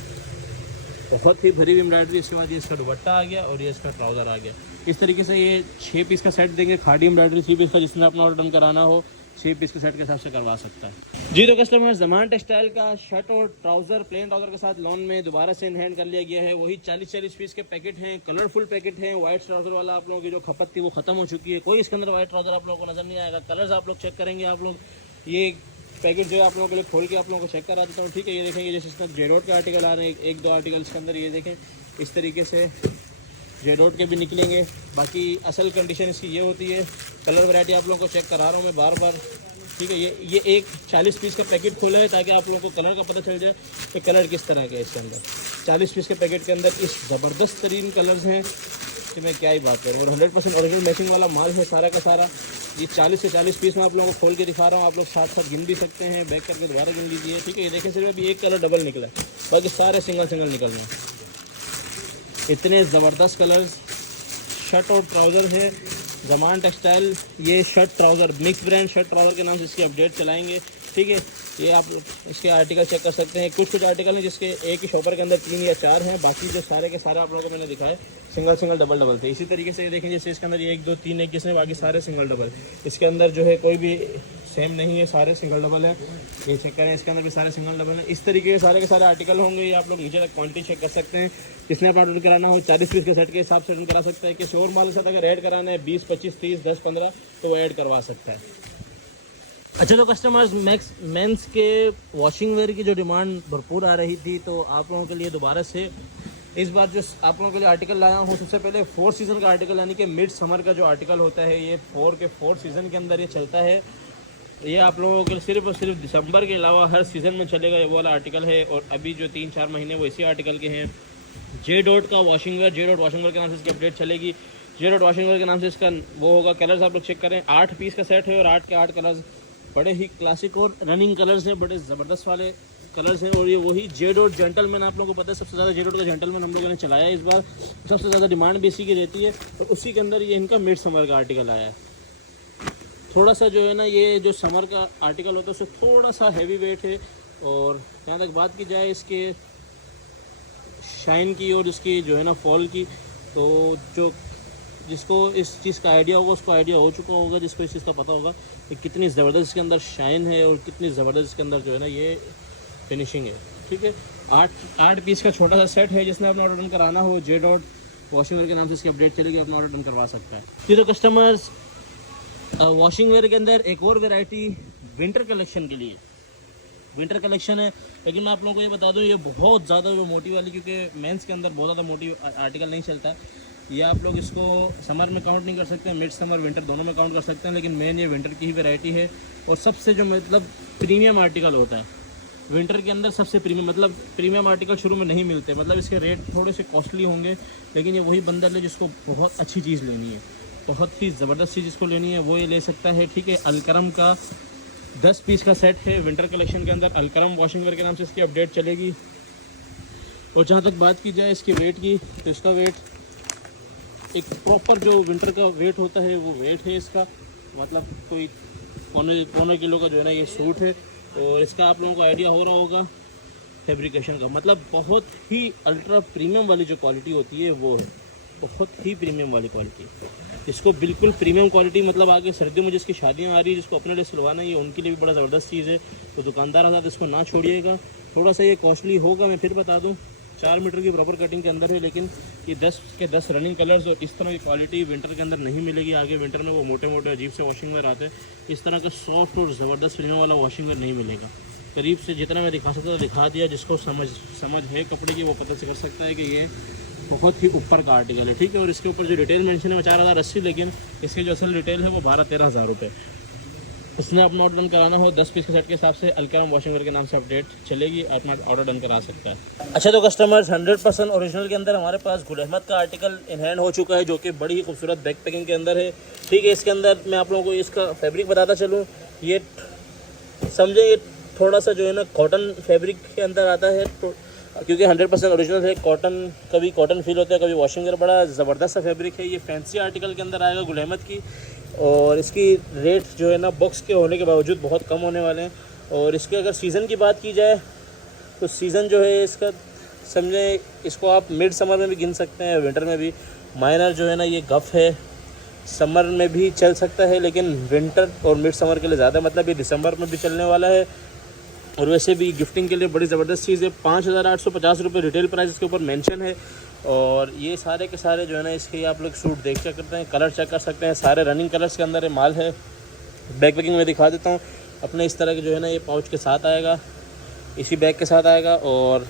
बहुत ही भरी हुई एम्ब्रॉयडरी। इसके बाद ये इसका दुपट्टा आ गया और ये इसका ट्राउज़र आ गया। इस तरीके से ये 6 पीस का सेट देंगे, खाड़ी एम्ब्रॉयडरी 3 पीस का। जिसने अपना ऑर्डर कराना हो 6 पीस के सेट के हिसाब से करवा सकता है जी। तो कस्टमर ज़मान टेक्सटाइल का शर्ट और ट्राउज़र प्लेन ट्राउज़र के साथ लोन में दोबारा से इन हैंड कर लिया गया है। वही 40-40 पीस के पैकेट हैं, कलरफुल पैकेट हैं। वाइट ट्राउज़र वाला आप लोगों की जो खपत थी वो ख़त्म हो चुकी है। कोई इसके अंदर वाइट ट्राउज़र आप लोगों को नज़र नहीं आएगा। कलर्स आप लोग चेक करेंगे, आप लोग ये पैकेट जो है आप लोगों के लिए खोल के आप लोगों को चेक करा देता हूँ, ठीक है। ये देखेंगे, जैसे इसमें जेडोट के आर्टिकल आ रहे हैं, 1-2 आर्टिकल इसके अंदर, ये देखें इस तरीके से जेडोट के भी निकलेंगे। बाकी असल कंडीशन इसकी ये होती है। कलर वैरायटी आप लोगों को चेक करा रहा हूँ मैं बार बार, ठीक है। ये एक 40 पीस का पैकेट खोला है ताकि आप लोगों को कलर का पता चल जाए कि कलर किस तरह के इसके अंदर। 40 पीस के पैकेट के अंदर इस ज़बरदस्त तरीन कलर्स हैं कि मैं क्या ही बात करूँ। और 100% ओरिजिनल मैचिंग वाला माल है सारा का सारा। ये 40 से 40 पीस मैं आप लोगों को खोल के दिखा रहा हूँ। आप लोग साथ साथ गिन भी सकते हैं, बैक करके दोबारा गिन लीजिए, ठीक है। ये देखें, सिर्फ अभी एक कलर डबल निकला है, बाकी सारे सिंगल निकल रहे हैं। इतने ज़बरदस्त कलर्स शर्ट और ट्राउज़र है ज़मान टेक्सटाइल। ये shirt trouser mix brand shirt trouser के नाम से इसकी अपडेट चलाएंगे, ठीक है। ये आप इसके आर्टिकल चेक कर सकते हैं। कुछ आर्टिकल हैं जिसके एक ही शॉपर के अंदर 3 या 4 हैं, बाकी जो सारे के सारे आप लोगों को मैंने दिखाए सिंगल डबल थे। इसी तरीके से ये देखें, जैसे इसके अंदर 1, 2, 3 एक किसने, बाकी सारे सिंगल डबल। इसके अंदर जो है कोई भी सेम नहीं है, सारे सिंगल डबल है। ये चेक करें, इसके अंदर भी सारे सिंगल डबल हैं। इस तरीके के सारे आर्टिकल होंगे। ये आप लोग नीचे तक क्वांटिटी चेक कर सकते हैं। जिसने आप ऑर्डर कराना हो 40 पीस के सेट के हिसाब से ऑर्डर करा सकता है। कि और माल के साथ अगर ऐड कराना है 20, 25, 30, 10, 15 तो वो ऐड करवा सकता है। अच्छा, तो कस्टमर्स मेंस के वॉशिंग वेयर की जो डिमांड भरपूर आ रही थी, तो आप लोगों के लिए दोबारा से इस बार जो आप लोगों के लिए आर्टिकल लाया हूँ, सबसे पहले 4 सीज़न का आर्टिकल, यानी कि मिड समर का जो आर्टिकल होता है, ये 4 सीज़न के अंदर ये चलता है। ये आप लोगों के सिर्फ और सिर्फ दिसंबर के अलावा हर सीज़न में चलेगा, ये वाला आर्टिकल है। और अभी जो 3-4 महीने वो इसी आर्टिकल के हैं। जे डॉट का washing where, J dot washing where के नाम से इसकी अपडेट चलेगी। जे डॉट वॉशिंग वेयर के नाम से इसका वो होगा। कलर्स आप लोग चेक करें, 8 पीस का सेट है और 8 के 8 कलर्स बड़े ही क्लासिक और रनिंग कलर्स हैं, बड़े ज़बरदस्त वाले कलर्स हैं। और ये वही जे डॉट जेंटलमैन, आप लोगों को पता है सबसे ज़्यादा जे डॉट का जेंटलमैन हम लोगों ने चलाया है इस बार, सबसे ज़्यादा डिमांड भी इसी की रहती है। और उसी के अंदर ये इनका मिड समर का आर्टिकल आया है। थोड़ा सा जो है ना, ये जो समर का आर्टिकल होता है उससे थोड़ा सा हैवी वेट है। और यहाँ तक बात की जाए इसके शाइन की और इसकी जो है ना फॉल की, तो जो जिसको इस चीज़ का आइडिया होगा उसको आइडिया हो चुका होगा, जिसको इस चीज़ का पता होगा कि कितनी ज़बरदस्त इसके अंदर शाइन है और कितनी ज़बरदस्त इसके अंदर जो है ना ये फिनिशिंग है, ठीक है। 8 पीस का छोटा सा सेट है। जिसने अपना ऑर्डर डन कराना हो, जे डॉट वॉशिंग वेयर के नाम से इसकी अपडेट चलेगी, अपना ऑर्डर डन करवा सकता है। जी, तो कस्टमर्स वॉशिंग वेयर के अंदर एक और वैरायटी विंटर कलेक्शन के लिए, विंटर कलेक्शन है। लेकिन मैं आप लोगों को ये बता दूं, ये बहुत ज़्यादा जो मोटी वाली, क्योंकि मेंस के अंदर बहुत ज़्यादा मोटी आर्टिकल नहीं चलता है। ये आप लोग इसको समर में काउंट नहीं कर सकते, मिड समर विंटर दोनों में काउंट कर सकते हैं। लेकिन मेन ये विंटर की ही वैरायटी है और सबसे जो मतलब प्रीमियम आर्टिकल होता है, विंटर के अंदर सबसे प्रीमियम, मतलब प्रीमियम आर्टिकल शुरू में नहीं मिलते, मतलब इसके रेट थोड़े से कॉस्टली होंगे, लेकिन ये वही बंदा ले जिसको बहुत अच्छी चीज़ लेनी है, बहुत ही ज़बरदस्त चीज़ जिसको लेनी है वो ये ले सकता है। ठीक है, अलकरम का 10 पीस का सेट है विंटर कलेक्शन के अंदर। अलकरम वॉशिंग वेयर के नाम से इसकी अपडेट चलेगी। और जहाँ तक बात की जाए इसके वेट की, तो इसका वेट एक प्रॉपर जो विंटर का वेट होता है वो वेट है इसका, मतलब कोई पौने किलो का जो है ना ये सूट है। और इसका आप लोगों को आइडिया हो रहा होगा फैब्रिकेशन का, मतलब बहुत ही अल्ट्रा प्रीमियम वाली जो क्वालिटी होती है वो है, बहुत ही प्रीमियम वाली क्वालिटी। इसको बिल्कुल प्रीमियम क्वालिटी, मतलब आगे सर्दियों में जिसकी शादियाँ आ रही है, जिसको अपने लिए सिलवाना है, ये उनके लिए भी बड़ा ज़बरदस्त चीज़ है। तो दुकानदार साथ इसको ना छोड़िएगा। थोड़ा सा ये कॉस्टली होगा, मैं फिर बता दूँ, 4 मीटर की प्रॉपर कटिंग के अंदर है, लेकिन ये 10 के 10 रनिंग कलर्स और इस तरह की क्वालिटी विंटर के अंदर नहीं मिलेगी। आगे विंटर में वो मोटे मोटे अजीब से वॉशिंग वेयर आते हैं, इस तरह का सॉफ्ट और ज़बरदस्त प्रीमियम वाला वॉशिंग वेयर नहीं मिलेगा। करीब से जितना मैं दिखा सकता था दिखा दिया, जिसको समझ है कपड़े की वो पता से कर सकता है कि ये बहुत ही ऊपर का आर्टिकल है। ठीक है, और इसके ऊपर जो रिटेल मेंशन है वो 4080, लेकिन इसके जो असल रिटेल है वो 12-13 हज़ार रुपये। उसने अपना ऑर्डर डन कराना हो 10 पीस के सेट के हिसाब से अलकरम वॉशिंग वेयर के नाम से अपडेट चलेगी, अपना ऑर्डर डन करा सकता है। अच्छा, तो कस्टमर्स 100% ओरिजिनल के अंदर हमारे पास गुल अहमद का आर्टिकल इन हैंड हो चुका है, जो कि बड़ी ही खूबसूरत बैक पैकिंग के अंदर है। ठीक है, इसके अंदर मैं आप लोगों को इसका फैब्रिक बताता चलूँ, ये समझे ये थोड़ा सा जो है ना कॉटन फैब्रिक के अंदर आता है, तो क्योंकि 100% ओरिजिनल है। कॉटन, कभी कॉटन फील होता है, कभी वॉशिंग वेयर, बड़ा ज़बरदस्त सा फैब्रिक है। ये फैंसी आर्टिकल के अंदर आएगा गुल अहमद की, और इसकी रेट जो है ना बॉक्स के होने के बावजूद बहुत कम होने वाले हैं। और इसके अगर सीज़न की बात की जाए तो सीज़न जो है इसका समझे इसको आप मिड समर में भी गिन सकते हैं, विंटर में भी। माइनर जो है ना ये गफ है, समर में भी चल सकता है, लेकिन विंटर और मिड समर के लिए ज़्यादा, मतलब ये दिसंबर में भी चलने वाला है। और वैसे भी गिफ्टिंग के लिए बड़ी ज़बरदस्त चीज़ है। 5850 रुपये रिटेल प्राइस इसके ऊपर मेंशन है। और ये सारे के सारे जो है ना इसके आप लोग सूट देख चेक करते हैं, कलर चेक कर सकते हैं, सारे रनिंग कलर्स के अंदर ये माल है। बैक पैकिंग में दिखा देता हूँ अपने, इस तरह के जो है ना ये पाउच के साथ आएगा, इसी बैग के साथ आएगा। और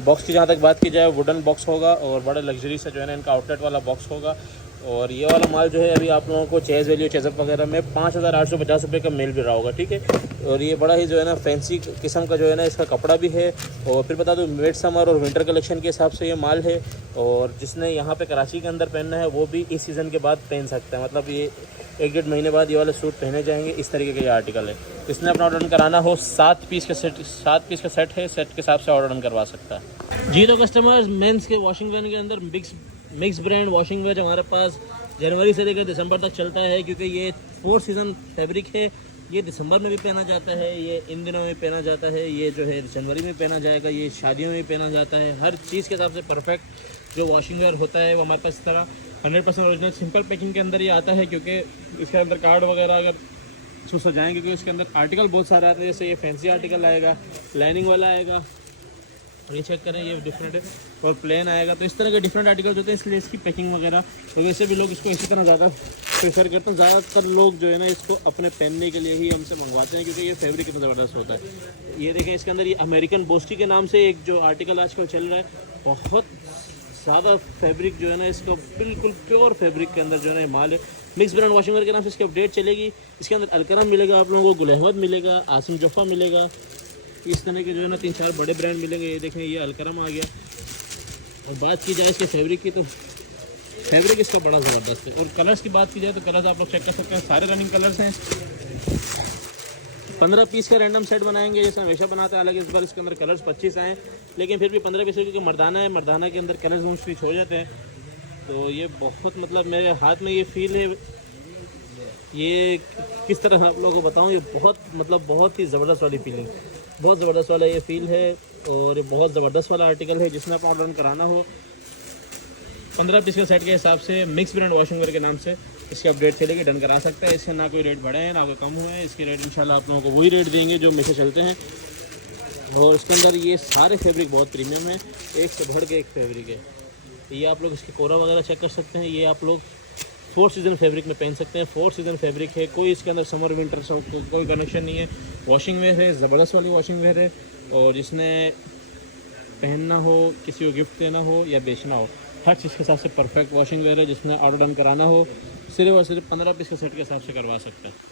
बॉक्स की जहाँ तक बात की जाए वुडन बॉक्स होगा, और बड़ा लग्जरी से जो है ना इनका आउटलेट वाला बॉक्स होगा। और ये वाला माल जो है अभी आप लोगों को चेज़ वैल्यू चेज़अप वगैरह में 5850 रुपये का मिल भी रहा होगा। ठीक है, और ये बड़ा ही जो है ना फैंसी किस्म का जो है ना इसका कपड़ा भी है। और फिर बता दूँ मिड समर और विंटर कलेक्शन के हिसाब से ये माल है। और जिसने यहाँ पे कराची के अंदर पहनना है वो भी इस सीज़न के बाद पहन सकता है, मतलब ये 1-1.5 महीने बाद ये वाले सूट पहने जाएंगे। इस तरीके का ये आर्टिकल है। इसने अपना ऑर्डर कराना हो 7 पीस का सेट है, सेट के हिसाब से ऑर्डर करवा सकता है। जी, तो कस्टमर्स मेंस के वॉशिंग वेयर के अंदर मिक्स ब्रांड वॉशिंग वेयर हमारे पास जनवरी से लेकर दिसंबर तक चलता है, क्योंकि ये 4 सीज़न फैब्रिक है। ये दिसंबर में भी पहना जाता है, ये इन दिनों में पहना जाता है, ये जो है जनवरी में पहना जाएगा, ये शादियों में पहना जाता है। हर चीज़ के हिसाब से परफेक्ट जो वॉशिंग वेयर होता है वो हमारे पास इस तरह 100% ओरिजिनल सिंपल पैकिंग के अंदर ये आता है, क्योंकि इसके अंदर कार्ड वगैरह अगर उसको सजाएँ, क्योंकि इसके अंदर आर्टिकल बहुत सारे आते हैं। जैसे ये फैंसी आर्टिकल आएगा, लाइनिंग वाला आएगा, ये चेक करें ये डिफरेंट है, और प्लेन आएगा। तो इस तरह के डिफरेंट आर्टिकल्स होते हैं, इसलिए इसकी पैकिंग वगैरह, तो वैसे भी लोग इसको इसी तरह ज़्यादा प्रेफर करते हैं। ज़्यादातर लोग जो है ना इसको अपने पहनने के लिए ही हमसे मंगवाते हैं, क्योंकि ये फैब्रिक इतना ज़बरदस्त होता है। ये देखें, इसके अंदर ये अमेरिकन बोस्टी के नाम से एक जो आर्टिकल आजकल चल रहा है, बहुत ज़्यादा फैब्रिक जो है ना इसको बिल्कुल प्योर फैब्रिक के अंदर जो है ना माल है। मिक्स ब्रांड वॉशिंग वेयर के नाम से इसकी अपडेट चलेगी। इसके अंदर अलकरम मिलेगा आप लोगों को, गुल अहमद मिलेगा, आसिम जोफ़ा मिलेगा, इस तरह के जो है ना 3-4 बड़े ब्रांड मिलेंगे। ये देखें, ये अलकरम आ गया। और बात की जाए इसके फैब्रिक की, तो फैब्रिक इसका बड़ा ज़बरदस्त है। और कलर्स की बात की जाए तो कलर्स आप लोग चेक कर सकते हैं, सारे रनिंग कलर्स हैं। 15 पीस का रैंडम सेट बनाएंगे जैसे हमेशा बनाते हैं, हालांकि इस बार इसके अंदर कलर्स 25 आए, लेकिन फिर भी 15 पीस क्योंकि मर्दाना है, मर्दाना के अंदर कलर्स मूव स्विच हो जाते हैं। तो ये बहुत, मतलब मेरे हाथ में ये फील है, ये किस तरह आप लोगों को बताऊँ, ये बहुत, मतलब बहुत ही ज़बरदस्त वाली फीलिंग, बहुत ज़बरदस्त वाला ये फील है। और ये बहुत ज़बरदस्त वाला आर्टिकल है। जिसने आप ऑर्डर कराना हो 15 पीस के सेट के हिसाब से मिक्स ब्रांड वॉशिंग वेयर के नाम से इसकी अपडेट चलेगी, डन करा सकता है। इससे ना कोई रेट बढ़े हैं ना कोई कम हुए हैं, इसके रेट इंशाल्लाह आप लोगों को वही रेट देंगे जो हमेशा चलते हैं। और इसके अंदर ये सारे फैब्रिक बहुत प्रीमियम है, एक से बढ़ के एक फैब्रिक है। ये आप लोग इसकी कोरा वगैरह चेक कर सकते हैं। ये आप लोग 4 सीज़न फैब्रिक में पहन सकते हैं, 4 सीज़न फैब्रिक है, कोई इसके अंदर समर विंटर कोई कनेक्शन नहीं है। वॉशिंग वेयर है, ज़बरदस्त वाली वॉशिंग वेयर है। और जिसने पहनना हो, किसी को गिफ्ट देना हो या बेचना हो, हर चीज़ के हिसाब से परफेक्ट वॉशिंग वेयर है। जिसने ऑर्डर डन कराना हो सिर्फ और सिर्फ 15 पीस के सेट के हिसाब से करवा सकते हैं।